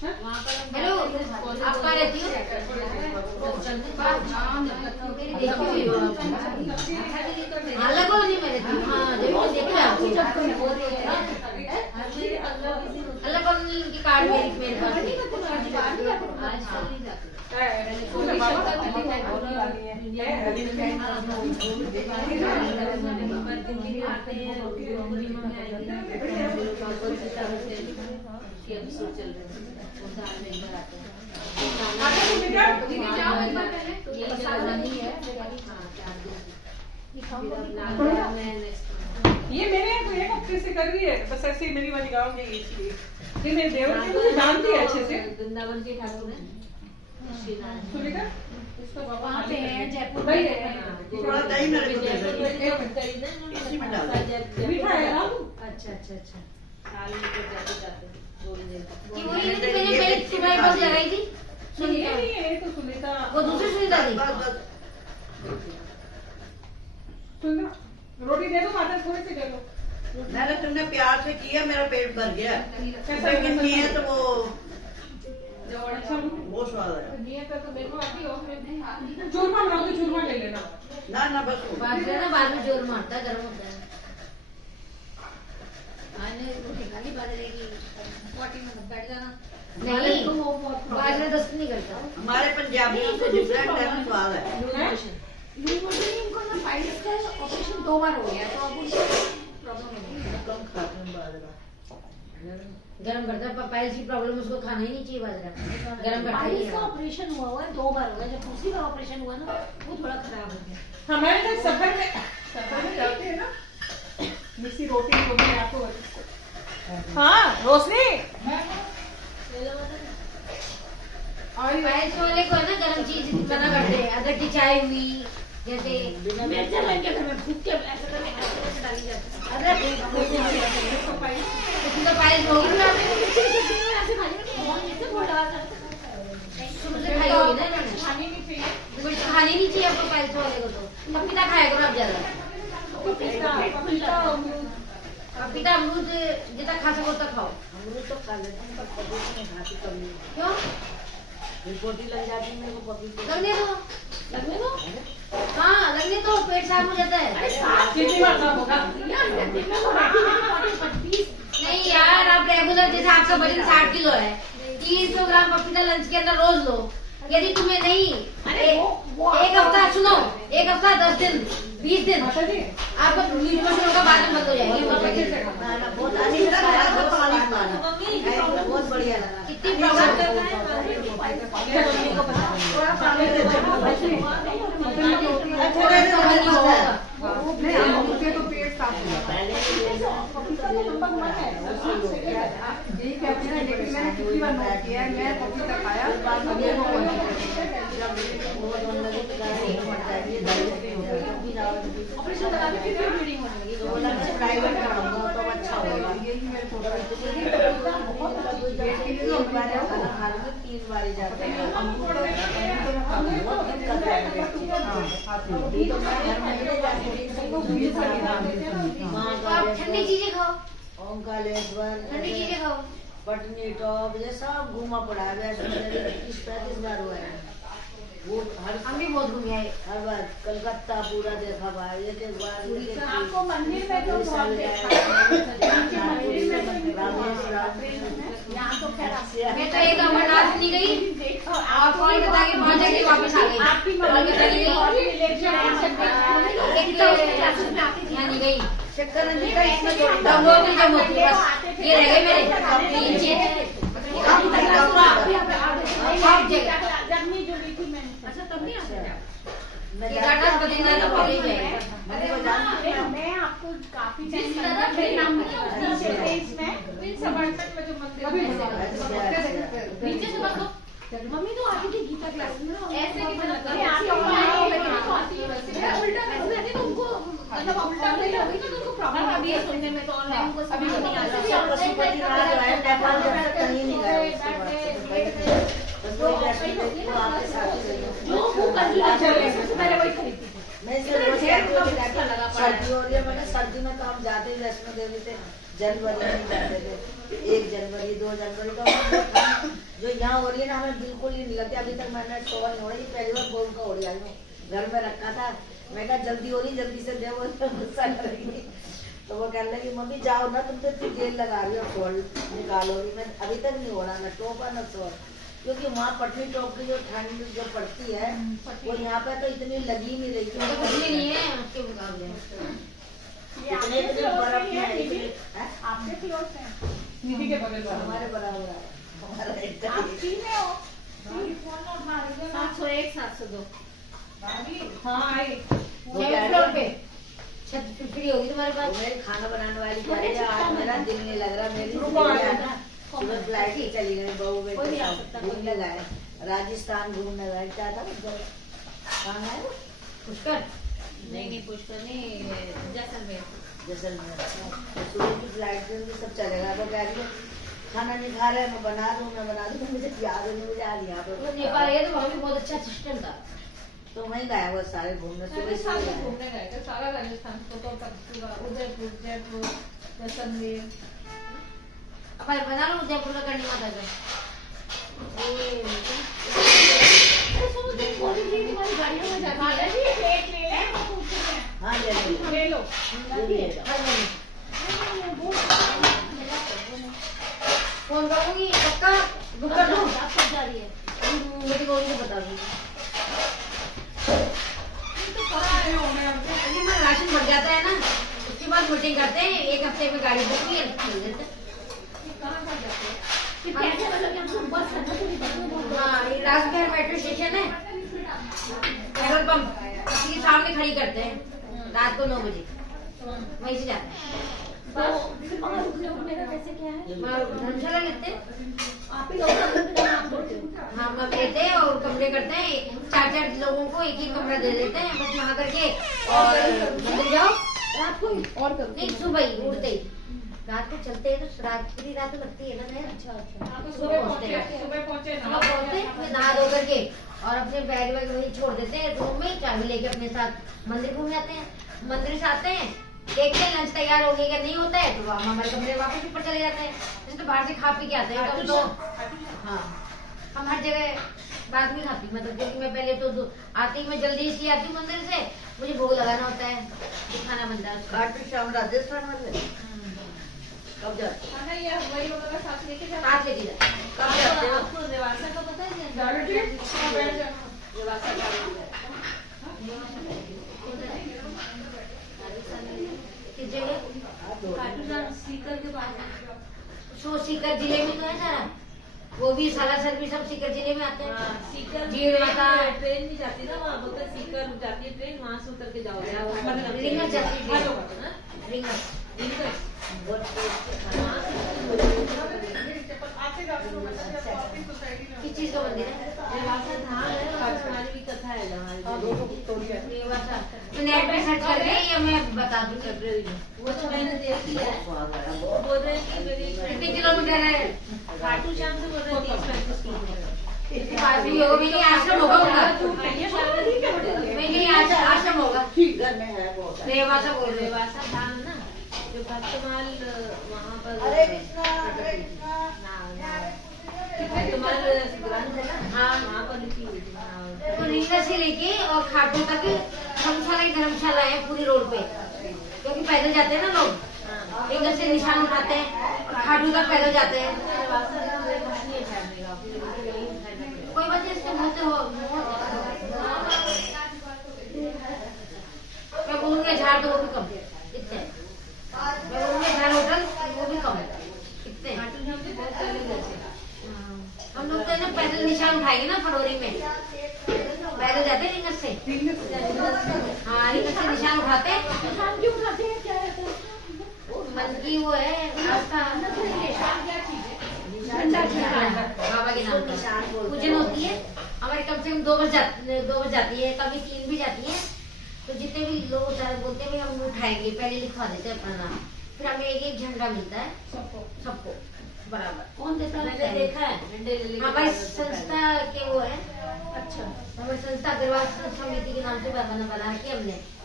हेलो, आप कहाँ रहती हो? अलग हो नहीं मेरे तो। हाँ, देखो देखो आपको अलग कॉलोनी की कार्ड मेरे पास ये मैंने एक हफ्ते से कर रही है, बस ऐसे ही मेरी वाली गाँव में इसलिए ये मेरे देवर जी मुझे जानती है अच्छे से। वृंदावन के ठाकुर है सुनिका इसका बाबा वहाँ पे है जयपुर भाई में है। थोड़ा दही मेरे को दे दो। इसी में डाल दो। मीठा है ना? अच्छा अच्छा अच्छा साल में तो जाते जाते थोड़ी देर तक। ये वही नहीं थी, मैंने पहले तुम्हारे पास लगाई थी ये नहीं है तो सुनीता वो दूसरी सुनीता थी। सुनिता रोटी दे दो, माता थोड़ी सी दे दो। मैंने तुमने प्यार से किया, मेरा पेट भर गया। कैसा लेकिन कैसा? किए तो अच्छा वो स्वाद है। चूरमा बनाओ तो चूरमा ले लेना। ना बस वो। बाजरा ना बाद में जोर मारता है, गर्म होता है। नहीं, बाजरा दस्त नहीं करता। हमारे पंजाबियों से डिफरेंट है स्वाद है। इनको ना पाइल्स का ऑपरेशन 2 बार हो गया, तो अब उनको प्रॉब्लम है। कम खाते हैं बाजरा। गर्म करता है, पाइल्स की प्रॉब्लम उसको खाना ही नहीं चाहिए बाजरा, गर्म करता ही पाइल्स का है। ऑपरेशन हुआ है 2 बार हो गया। जब दूसरी बार ऑपरेशन हुआ ना, वो थोड़ा खराब हो गया। हमारे साथ सफर में जाते हैं ना, मिस्सी रोटी जो भी आपको। हाँ रोशनी और पाइल्स वाले को है ना गर्म चीज मना करते हैं, अदरक की चाय हुई जैसे मिर्चा लग घर में फूक के ऐसे करके ऐसे डाली जाती है। अदरक उसमें तो पाइल्स होगी ना, ऐसे खाने में बहुत ऐसे घोल डाल शुरू से खाई होगी ना इन्होंने। खाने नहीं चाहिए। कुछ खानी नहीं चाहिए आपको पाइल्स वाले को, तो पपीता खाया करो आप ज्यादा। पपीता अमरूद जितना खा सको उतना खाओ। अमरूद तो खा लेते हैं, पर पपीता नहीं खाती कभी। क्यों? रिपोर्टी लग जाती है मेरे को पपीते। लगने दो हाँ, लगने दो, पेट साफ हो जाता है। कितनी बार साफ होगा? नहीं यार, आप रेगुलर जैसे आपका वजन 60 किलो है, 300 ग्राम पपीता लंच के अंदर रोज लो। यदि तुम्हें नहीं एक हफ्ता सुनो, एक हफ्ता 10 दिन 20 दिन आपको लूज मोशन होगा, बाद में बंद हो जाएगी। बहुत अच्छी खाया था, पानी पाना बहुत बढ़िया लगा। कितनी प्रॉब्लम करना है उससे तो पेट साफ हो जाता है। यही कहते हैं, लेकिन मैंने कितनी बार नोट किया है, मैं पपीता खाया ऑपरेशन करा के फिर ब्लीडिंग होने लगी। प्राइवेट कराऊंगा तो अच्छा होगा। यही मेरे को 3 बार जाते हैं। आप ठंडी चीजें खाओ, ओंकालेश्वर, ठंडी चीजें खाओ। पटनी टॉप, ये सब घूमा पड़ा है। 30-35 बार हुआ है। वो हम भी बहुत घूमे आए। हर बार कलकत्ता पूरा देखा भाई, एक बार आपको मंदिर में तो बहुत यहाँ तो खैर मैं तो एक अमरनाथ नहीं गई और कॉल बता के 5 जगह वापस आ गई। आपकी कॉल बता के यहाँ नहीं गई। शक्करंजी का इसमें जोड़ तब वो भी जब होती है, बस ये रह गए मेरे 3 चीज। सब जगह जर्नी जो ली थी मैंने। अच्छा तब नहीं आता केदारनाथ बद्रीनाथ तो कॉलेज है। मैं आपको काफी नाम पेज में समर्थन में जो मंदिर नीचे से बात मम्मी तो आती थी गीता क्लास में ऐसे कि मतलब उल्टा तो उनको मतलब उल्टा नहीं होगी तो उनको प्रॉब्लम अभी है सुनने में, तो ऑनलाइन को अभी नहीं आता। नेपाल कहीं नहीं गए। जो वो कर सबसे पहले वही खरीदती थी। मैं सर्दी हो रही है, मैंने सर्दी में तो हम जाते ही वैष्णो देवी से जनवरी में जाते थे, 1 जनवरी 2 जनवरी तो जो यहाँ हो रही है ना हमें बिल्कुल ही नहीं लगती। अभी तक मैंने शोर नहीं हो रही, पहली बार बोल का हो रही आई हूँ, घर में रखा था, मैं कहा जल्दी हो रही जल्दी से दे, वो गुस्सा करेगी। तो वो कहने लगी मम्मी जाओ ना, तुम तो इतनी देर लगा रही हो शोर निकालो रही। मैं अभी तक नहीं हो रहा, ना टोपा ना शोर, क्योंकि वहाँ पटनी टॉप की जो ठंड जो पड़ती है वो यहाँ पे तो इतनी लगी नहीं रही नहीं है उसके मुकाबले। इतने बर्फ में आपके फ्लोर से निधि के बगल में हमारे बराबर है हमारा एक आप सी में हो 701 702 हाँ आई फ्लोर पे छत फ्री होगी तुम्हारे वो पास। मेरी खाना बनाने वाली कह रही है आज मेरा दिल नहीं लग रहा, मेरी सुबह फ्लाइट ही चली गई, बहू बेटे घूमने गए, राजस्थान घूमने गए, क्या था कहाँ गए पुष्कर नहीं पुष्कर नहीं जैसलमेर। जैसलमेर। सुबह की फ्लाइट से भी सब चलेगा, वो कह रही है खाना नहीं खा रहे, मैं बना दूँ, मुझे याद नहीं, मुझे आज यहाँ वो पे नेपाल गए तो वहाँ भी बहुत अच्छा सिस्टम था। तो वहीं गए वो सारे घूमने, सुबह से गए। घूमने गए थे सारा राजस्थान को, तो पूरा उदयपुर जयपुर जैसलमेर। अब बना लो उदयपुर का करनी माता का। हाँ ले लो फोन करूंगी पक्का बुक कर दूँ, जा रही है मेरी मम्मी को बता दूंगी। मैं राशन बढ़ जाता है ना, उसके बाद मीटिंग करते हैं, 1 हफ्ते में गाड़ी बुक की चल देते हैं। हाँ ये राजबिहार मेट्रो स्टेशन है, पेट्रोल पंप इसके सामने खड़ी करते हैं रात को 9 बजे, वहीं से जाते हैं। धर्मशाला लेते हैं, हाँ हम लेते हैं और कमरे करते हैं, 4 लोगों को एक कमरा दे देते हैं, बस वहाँ करके और मंदिर जाओ रात को और नहीं सुबह ही उड़ते ही, रात को चलते हैं तो रात पूरी रात लगती है ना। अच्छा सुबह पहुंचे फिर नहा धो करके और अपने बैग वैग वही छोड़ देते हैं रूम में, चाबी लेके अपने साथ मंदिर घूम जाते हैं। मंदिर से आते हैं, देखते हैं लंच तैयार हो गया नहीं होता है तो हम हमारे कमरे वापस ऊपर चले जाते हैं। जैसे तो बाहर से खा पी के आते हैं तो हाँ हम हर जगह बाद में खाती, मतलब क्योंकि मैं पहले तो आती मैं जल्दी इसलिए आती हूँ मंदिर से, मुझे भोग लगाना होता है, खाना बनता है। खाटू श्याम राजस्थान वाले कब जाते साथ लेके जाते कब जाते हो? आपको रेवासा का पता है? किस जगह? सीकर के पास। सो सीकर जिले में तो है सारा, वो भी सारा सर्विस सब सीकर जिले में आते हैं। सीकर जीर माता ट्रेन भी जाती है ना, वहाँ बोलते सीकर जाती है ट्रेन, वहाँ से उतर के जाओ। रिंगर जाती है, रिंगर किस चीज का मंदिर है? रेवासा धाम है, और हमारी भी कथा है रेवासा तो नेट पे सर्च करके या मैं बता दूँ लाइब्रेरी में। वो तो मैंने देखी है, बोल रहे हैं कि मेरी कितने किलोमीटर है? खाटू श्याम से बोल रहे हैं 30-35 किलोमीटर। काफी होगा, भी नहीं आश्रम होगा उनका, नहीं आश्रम होगा, घर में है वो। रेवासा बोल रहे हो। रेवासा धाम ना, जो भक्तमाल वहाँ पर हरे कृष्णा हरे कृष्णा। भक्तमाल ग्रंथ है ना, हाँ वहाँ पर लिखी हुई थी। हाँ। तो रिंगर से लेके और खाटू तक धर्मशाला ही धर्मशाला है पूरी रोड पे, क्योंकि पैदल जाते हैं ना लोग, रिंगर से निशान उठाते हैं और खाटू तक पैदल जाते हैं। रेवासा धाम में कुछ नहीं ठहरने का, फिर यहीं ठहरना पड़ेगा। कोई वजह इसके बोलते हो मैं बोलूँगी झाड़ तो वो भी कम इतने, मैं बोलूँगी झाड़ होटल वो भी कम इतने। खाटू श्याम से बहुत पहले गए थे। हम लोग तो ना पैदल निशान उठाएंगे ना फरवरी में, पैदल जाते हैं रिंगर से, हाँ रिंगर से निशान उठाते हैं। मन की वो है आस्था, बाबा के नाम पर पूजन होती है हमारी, कम से कम 2 बज जाती है, कभी 3 भी जाती है। तो जितने भी लोग बोलते हैं हम उठाएंगे, पहले लिखवा देते हैं अपना नाम, फिर हमें एक झंडा मिलता है सबको बराबर। कौन देता है? मैंने देखा है झंडे ले लेके। हमारी संस्था के वो है, अच्छा, हमारी संस्था दरबार समिति के नाम से बना रखी है हमने,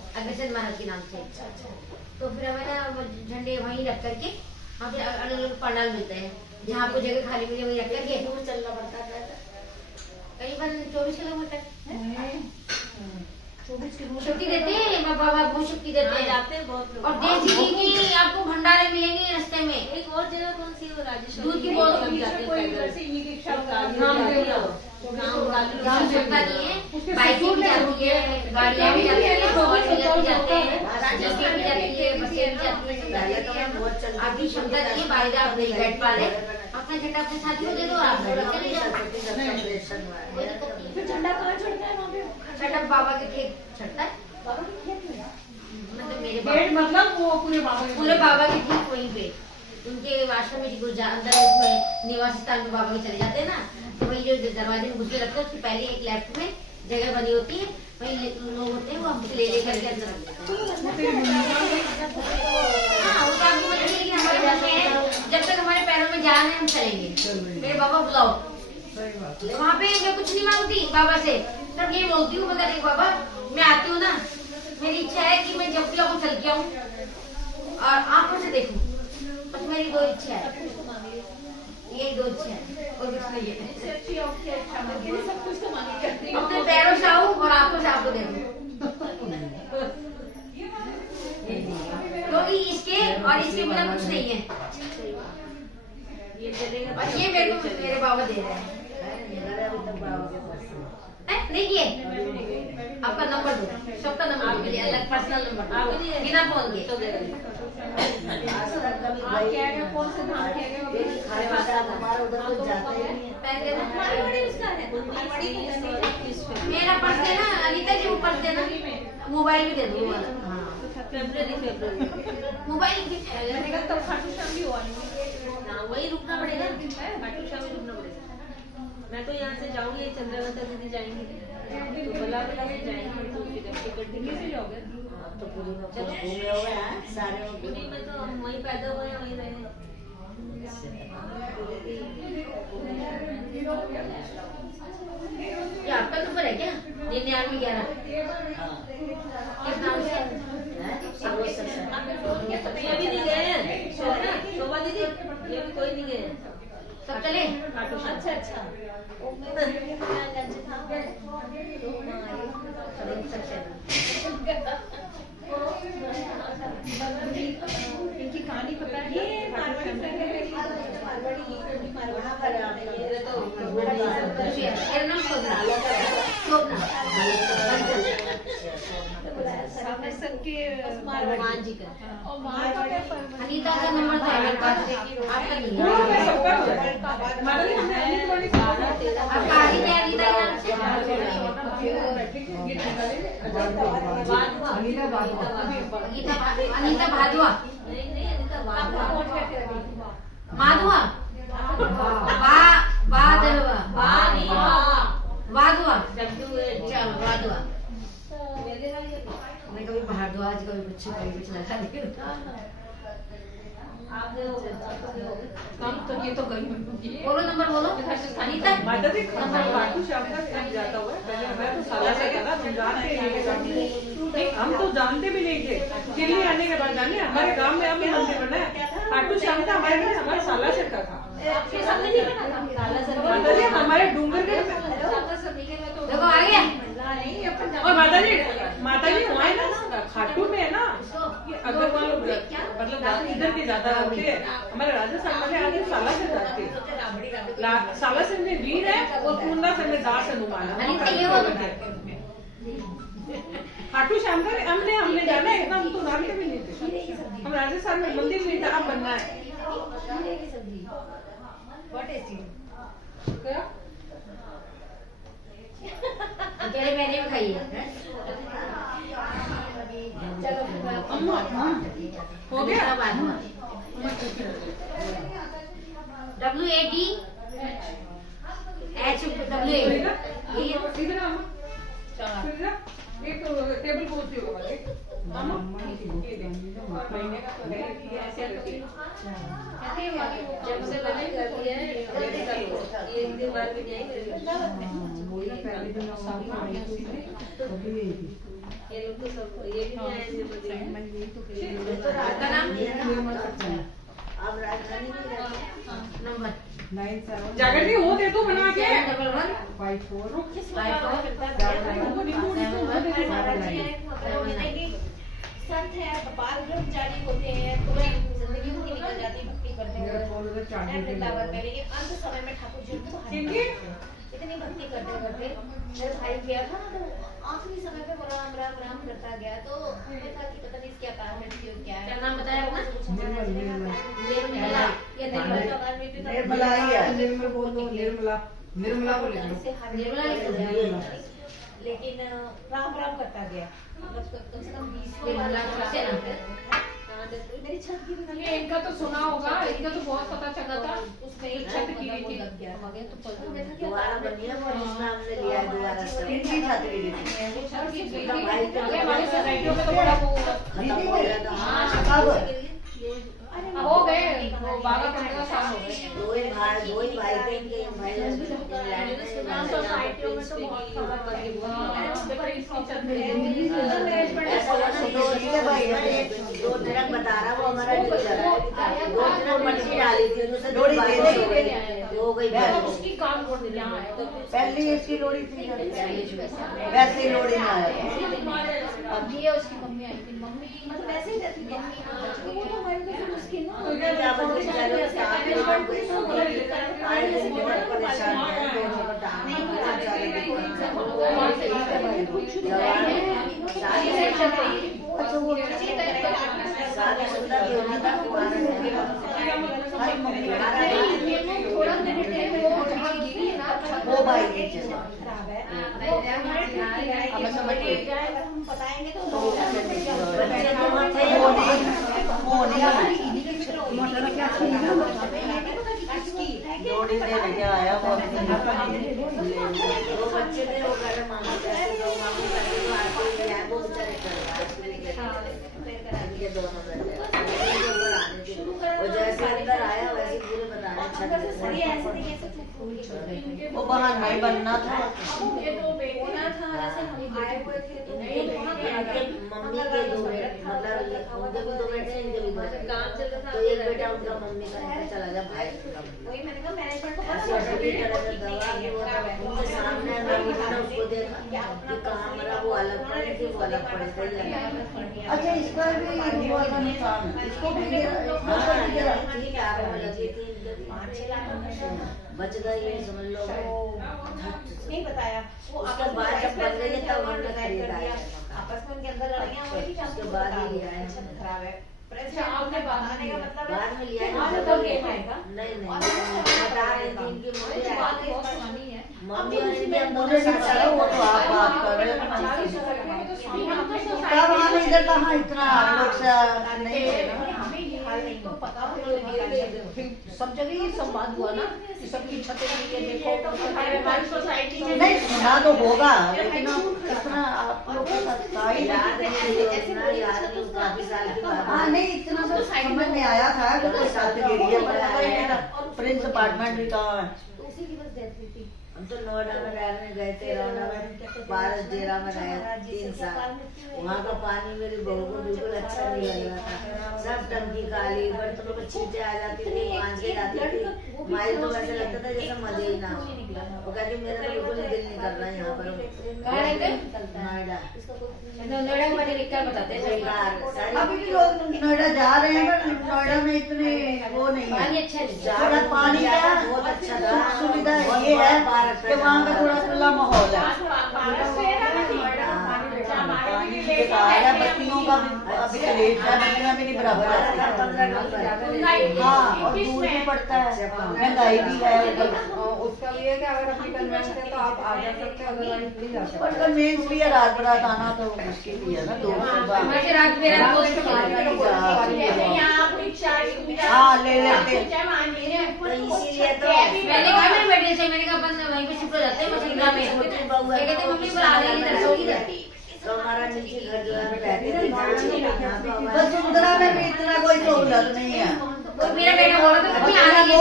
अग्रसेन महाराज के नाम से। तो फिर हमें ना वो झंडे वहीं रख करके वहाँ पे अलग अलग पंडाल मिलते हैं, जहाँ आपको जगह खाली मिले वहीं रख करके दूर चलना पड़ता है, करीबन 24 किलोमीटर। शक्ति देते हैं बाबा, बहुत शक्ति देते हैं। जाते हैं बहुत लोग। और देश जी की आपको भंडारे मिलेंगे रास्ते में। एक और जगह कौन सी वो राजेश्वरी दूध की बहुत लग जाते हैं पैदल। आवश्यकता नहीं है, बाइकें भी जाती है, गाड़ियाँ भी जाती है, फोर व्हीलर भी जाते हैं, बसें भी जाती है, बसें भी जाती है। आपकी क्षमता नहीं है, बाइक आप नहीं बैठ पा रहे, अपना झंडा अपने साथी को दे दो, आप चले जाओ। फिर झंडा कहाँ चढ़ता है वहाँ पे? झंडा बाबा के खेत चढ़ता है, बाबा के खेत में? मतलब मेरे पेड़ मतलब वो पूरे बाबा के ठीक वहीं पे उनके आश्रम में अंदर निवास स्थान में बाबा के चले जाते हैं ना, तो वही जो दरवाजे में घुसने लगता है उसके पहले एक लेफ्ट में जगह बनी होती है, वही लोग होते हैं वो हमसे ले करके अंदर रख देते हैं। हाँ वो बात नहीं है, लेकिन हमारे घर में है, जब तक हमारे पैरों में जान है हम चलेंगे। मेरे बाबा बुलाओ, वहाँ पे मैं कुछ नहीं मांगती बाबा से, सब ये बोलती हूँ मगर एक बाबा मैं आती हूँ ना, मेरी इच्छा है कि मैं जब भी आपको चल के आऊँ और आंखों से देखूं, बस मेरी 2 इच्छा है, यही 2 इच्छा है और कुछ नहीं है। सब कुछ तो मांगी अपने पैरों से आऊँ और आंखों से आपको देखूं, क्योंकि इसके और इसके बिना कुछ नहीं है। और ये मेरे को मेरे बाबा दे रहे हैं। नहीं किए, आपका नंबर दो, सबका नंबर दो, अलग पर्सनल नंबर बिना फोन के। कौन से धाम किया मेरा पर्स देना, अनिता जी वो पर्स देना, मोबाइल भी दे दो। मोबाइल तब खाटू श्याम भी हुआ वही रुकना पड़ेगा, खाटू श्याम भी रुकना पड़ेगा। मैं तो यहाँ से जाऊंगी, चंद्रवता दीदी जाएंगी तो बला से जाएंगे, तो टिकट से जाओगे तो पूरी घूमे हुए हैं सारे। नहीं मैं तो वहीं पैदा हुए वहीं रहे। क्या आपका नंबर है क्या? 9911 किस नाम से? ये भी नहीं गए हैं शोभा दीदी, ये भी कोई नहीं गए हैं, सब चले। अच्छा इनकी कहानी पता है? मेरा नाम शोभना हनुमान जी का। अनीता का नंबर था मेरे पास, आपका नहीं है। आपका अनीता के नाम से अनीता भादुआ, नहीं अनिता माधुआ, वाधुआ, चलो वाधुआ। मैं कभी भारद्वाज, कभी कुछ लगा दी। ये तो गई बोलो नंबर बोलो। अनीता नंबर खाटू श्याम का जाता हुआ है। पहले मैं तो साला से कहा तुम जानते नहीं, हम तो जानते भी नहीं थे। दिल्ली आने के बाद जाने हमारे गांव में अब मंदिर बना है खाटू श्याम का, हमारे घर हमारे साला से का था। हमारे डूंगर के देखो आ गया। और माता जी वहाँ है ना खाटू में है ना, अगर मतलब इधर के ज्यादा होते हैं, हमारे राजस्थान वाले आगे साला से जाते हैं। साला से में वीर है और पूर्णा से में दास हनुमान खाटू श्याम का हमने जाना है, इतना हम तो जानते भी नहीं थे। हम राजस्थान में मंदिर नहीं था, अब बनना है। अकेले मैंने भी खाई है। हो गया WAT एक टेबल कुर्सी होगा जब से लगे करती है एक दिन बाद भी नहीं ये लोग तो सब ये भी नहीं आए अब राजधानी में रहते नंबर 97 जागृति वो दे तू बना के 54 संत है, कपाल ब्रह्मचारी होते हैं, पूरी जिंदगी उनकी निकल जाती है भक्ति करते मेरा हुए फोन उधर चार्ज है वृंदावन में। लेकिन अंत समय में ठाकुर जी उनको बाहर निकालते हैं। इतनी भक्ति करते करते मेरा भाई गया था ना, तो आखिरी समय पे वो राम राम राम करता गया। तो मुझे था कि पता नहीं इसका कारण है क्या है। क्या नाम बताया अपना? निर्मला, ये निर्मला का कारण भी था। निर्मला ही है। निर्मल बोल दो, निर्मला को ले लो। निर्मला लेकिन राम राम करता गया, मतलब कम से कम 20 मेरी छत गिर गई। ये इनका तो सुना होगा, इनका तो बहुत पता चला था, उसमें एक छत गिरी थी। लग गया तो दोबारा बनी है और इसमें हमने लिया है दोबारा से। इनकी छत गिरी थी। वो छत गिर गई उसका थी। भाई तो अरे हमारी सोसाइटियों में तो बड़ा वो खत्म हो गया था। हाँ, कब? हो गए, वो 12-15 साल हो गए। दो ही भाई थे इनके भाई सोसाइटियों में तो बहुत खबर ऐसा लगा दो इसके भाई है, दो तिरक बता रहा वो हमारा डीलर है। दो तिरक मछली डाली थी उससे लोड़ी दे हो गई उसकी काम कर दिया है तो पहली इसकी लोड़ी थी वैसे ही लोड़ी में आया। अब ये उसकी मम्मी आई थी, मम्मी मतलब वैसे ही रहती थी मम्मी, वो तो हमारे को फिर उसकी ना क्या बदली चलो साथ में बन गई सो आए थे बहुत परेशान है दोनों को टांग अच्छा वो साथ सुंदर भी होना था थोड़ा वो भाई नीचे हम बताएंगे तो बच्चे तो वहाँ थे लोड़ी ले लेके आया वो दो बच्चे थे वो कह रहे मामा कैसे दो मामा कैसे दो आते ही आए वो बेचारे ये दोनों बैठे वो जैसे अंदर आया वैसे पूरे बताने छत वो बाहर नहीं बनना था मम्मी के दो मतलब उनके भी दो बेटे इनके भी दो बेटे तो एक बेटा उनका मम्मी का चला गया भाई वही मैंने कहा मैनेजमेंट को ऐसे ऐसे दवा भी वो उनके सामने मैंने उसको देखा कि कहाँ मरा वो अलग पड़े थे वो अलग पड़े थे। अच्छा इसका भी हुआ था नुकसान इसको भी गिरा ठीक है आग में लगी थी बच गई ये समझ लो नहीं बताया वो उसके बाद जब बन गई है तब हमने खरीदा है आपस में उनके अंदर लड़ाइयाँ हुई थी, उसके बाद ही लिया है छत खराब है। आपने बनाने का मतलब बाद में लिया बाद है में तो गेम आएगा। नहीं बता रही थी इनकी तो बात बहुत पुरानी है। मम्मी और इनके अंदर से चलो वो तो आप बात कर रहे हो तब हम इधर कहाँ इतना लोग से नहीं हमें ये हाल नहीं तो पता सब जगह ये संवाद हुआ ना कि सबकी छतें ये देखो हमारी सोसाइटी में नहीं सुना तो होगा लेकिन इतना आप लोग को सच्चाई याद नहीं काफी साल के बाद हाँ नहीं इतना तो समझ में आया था कि कोई साथ एरिया पर प्रिंस अपार्टमेंट भी कहाँ है उसी की बस डेथ हुई थी। हम तो नोएडा में रहने गए थे रौना में बारह डेरा में रहे 3 साल वहाँ का पानी मेरी बहू को बिल्कुल अच्छा नहीं लग रहा था सब टंकी काली बर्तनों को छींटे आ जाती थी आंखें जाती थी माई तो ऐसे लगता था जैसे मजे ही ना हो वो कहती मेरा तो बिल्कुल दिल नहीं कर रहा यहाँ पर नोएडा नोएडा में मैंने लिखकर बताते हैं अभी भी लोग नोएडा जा रहे हैं पर नोएडा में इतने वो नहीं पानी है अच्छा नहीं थोड़ा पानी का बहुत अच्छा था सुविधा ये है कि वहाँ का थोड़ा खुला माहौल है बत्तियों का अभी रेट है बत्तियाँ भी नहीं बराबर हाँ और दूर भी पड़ता है महंगाई भी है उसका ये है कि अगर अपनी कन्वेंस है तो आप आ जा सकते हैं अदरवाइज नहीं जा सकते। पर कन्वेंस भी है रात बरात आना तो मुश्किल ही है ना दो मैं रात मेरा दोस्त हाँ ले लेते तो इसीलिए तो मैंने कहा मेरे बेटे से मैंने कहा अपन वहीं पे शिफ्ट हो जाते हैं मछलिया में ये कहते मम्मी पर आ गई इधर सो इधर तो हमारा नीचे घर जो है रहते थे वसुंधरा में भी इतना कोई सहूलत नहीं है मेरा बेटा बोल रहा था मम्मी आ रही है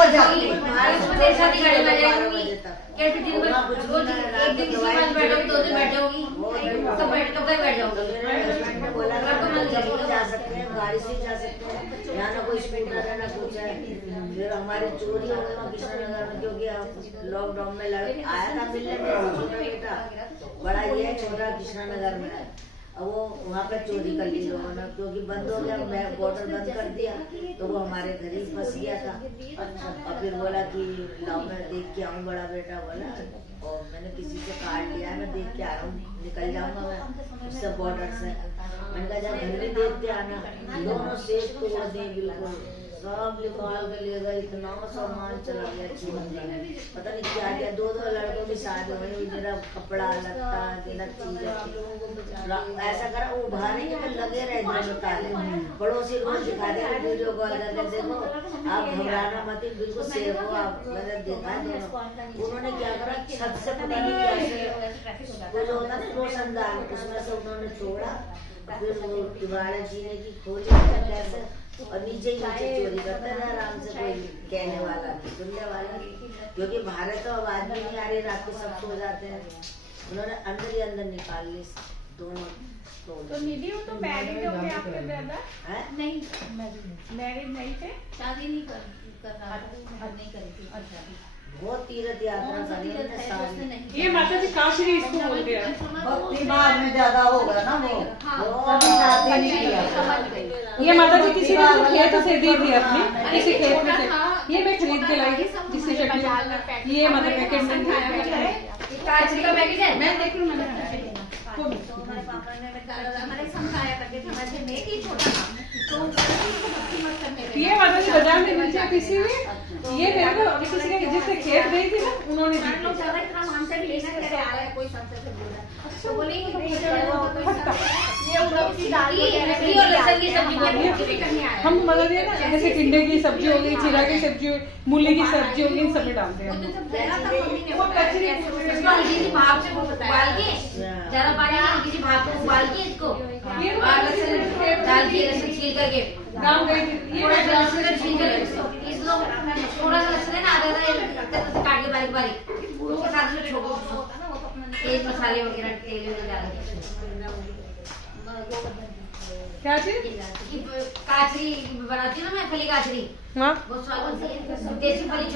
आ जाती है। भारत में देर शादी गाड़ी में जाएगी कैसे दिन भर रोज एक दिन किसी के पास बैठोगी 2 दिन बैठ जाओगी कब तक बैठ जाओगी। हस्बैंड ने बोला जब जा सकते हैं गाड़ी से जा सकते हैं, यहाँ ना कोई स्कूटर है ना कुछ है। फिर हमारी चोरी हो गई वहाँ कृष्णनगर में, क्योंकि लॉकडाउन में आया था मिलने में छोटा बेटा, बड़ा ये है छोटा कृष्णनगर में है। अब वो वहाँ पे चोरी कर ली लोगों ने, क्योंकि बंद हो गया, मैं बॉर्डर बंद कर दिया तो वो हमारे घर ही फंस गया था। और फिर बोला कि लाओ मैं देख के आऊँ, बड़ा बेटा बोला, और मैंने किसी से कार्ड लिया, मैं देख के आ रहा हूँ, निकल जाऊंगा मैं उससे बॉर्डर से। मैंने कहा जब घर भी देख के आना, दोनों सेफ तो वो दे बिल्कुल सब निकाल के ले गए, इतना सामान चला गया पता नहीं क्या क्या। 2 लड़कों की शादी हुई, मेरा कपड़ा लत्ता मेरा चीज ऐसा करा वो बाहर नहीं कि लगे रहे घर में ताले। पड़ोसी रोज दिखा दे वीडियो कॉल करके, देखो आप घबराना मत, बिल्कुल सेफ हो आप। मैंने देखा दोनों, उन्होंने क्या करा छत से पता नहीं कैसे वो जो होता है रोशनदान उसमें से उन्होंने तोड़ा, फिर वो दीवारें जीने की खोली कैसे, और नीचे चोरी करते रहे आराम से, कोई कहने वाला नहीं सुनने वाला नहीं, क्योंकि भारत तो आवाज भी नहीं आ रही, रात को सब सो जाते हैं। उन्होंने अंदर ही अंदर निकाल ली दोनों। तो निधि वो तो मैरिड हो गए आपके ब्रदर? नहीं मैरिड नहीं थे, शादी नहीं करी थी। अच्छा बहुत तीर्थ यात्रा करी। ये माता जी काशरी इसको बोलते हैं। भक्ति भाव में ज्यादा होगा ना वो, कभी शादी नहीं किया। ये माता जी किसी ने खेत से दी थी अपनी, किसी खेत में से ये मैं खरीद के लाई थी, जिससे चटनी ये मतलब पैकेट में काजरी का पैकेट है, मैं देख लूँ मैंने हमारे पापा ने हमारे समझाया करते थे, मैं मैं ही छोटा था तो भक्ति मत करने। ये माता जी बाजार में नीचे किसी ने ये मेरे को अभी किसी ने जिससे खेत गई थी ना उन्होंने दी थी। लोग ज्यादा इतना मानते भी लेना करे आया कोई संत से बोला तो बोले कि ये उड़द की दाल और लहसुन की सब्जी करने आया। हम मतलब ये ना जैसे टिंडे की सब्जी हो गई, जीरा की सब्जी हो, मूली की सब्जी हो गई, इन सब में डालते हैं। इसको हल्की सी भाप से उबाल के जरा पानी में हल्की सी भाप को उबाल के इसको और लहसुन डाल के लहसुन छील करके गाँव गई थी थोड़ा सा लहसुन छील करके इसको थोड़ा सा लहसुन है ना आधा काट के बारीक बारीक उसके साथ में छोड़ो तेज मसाले वगैरह तेल वगैरह डाल के क्या चीज काचरी बनाती हूँ ना मैं, फली काचरी हाँ बहुत स्वाद होती है, देसी फली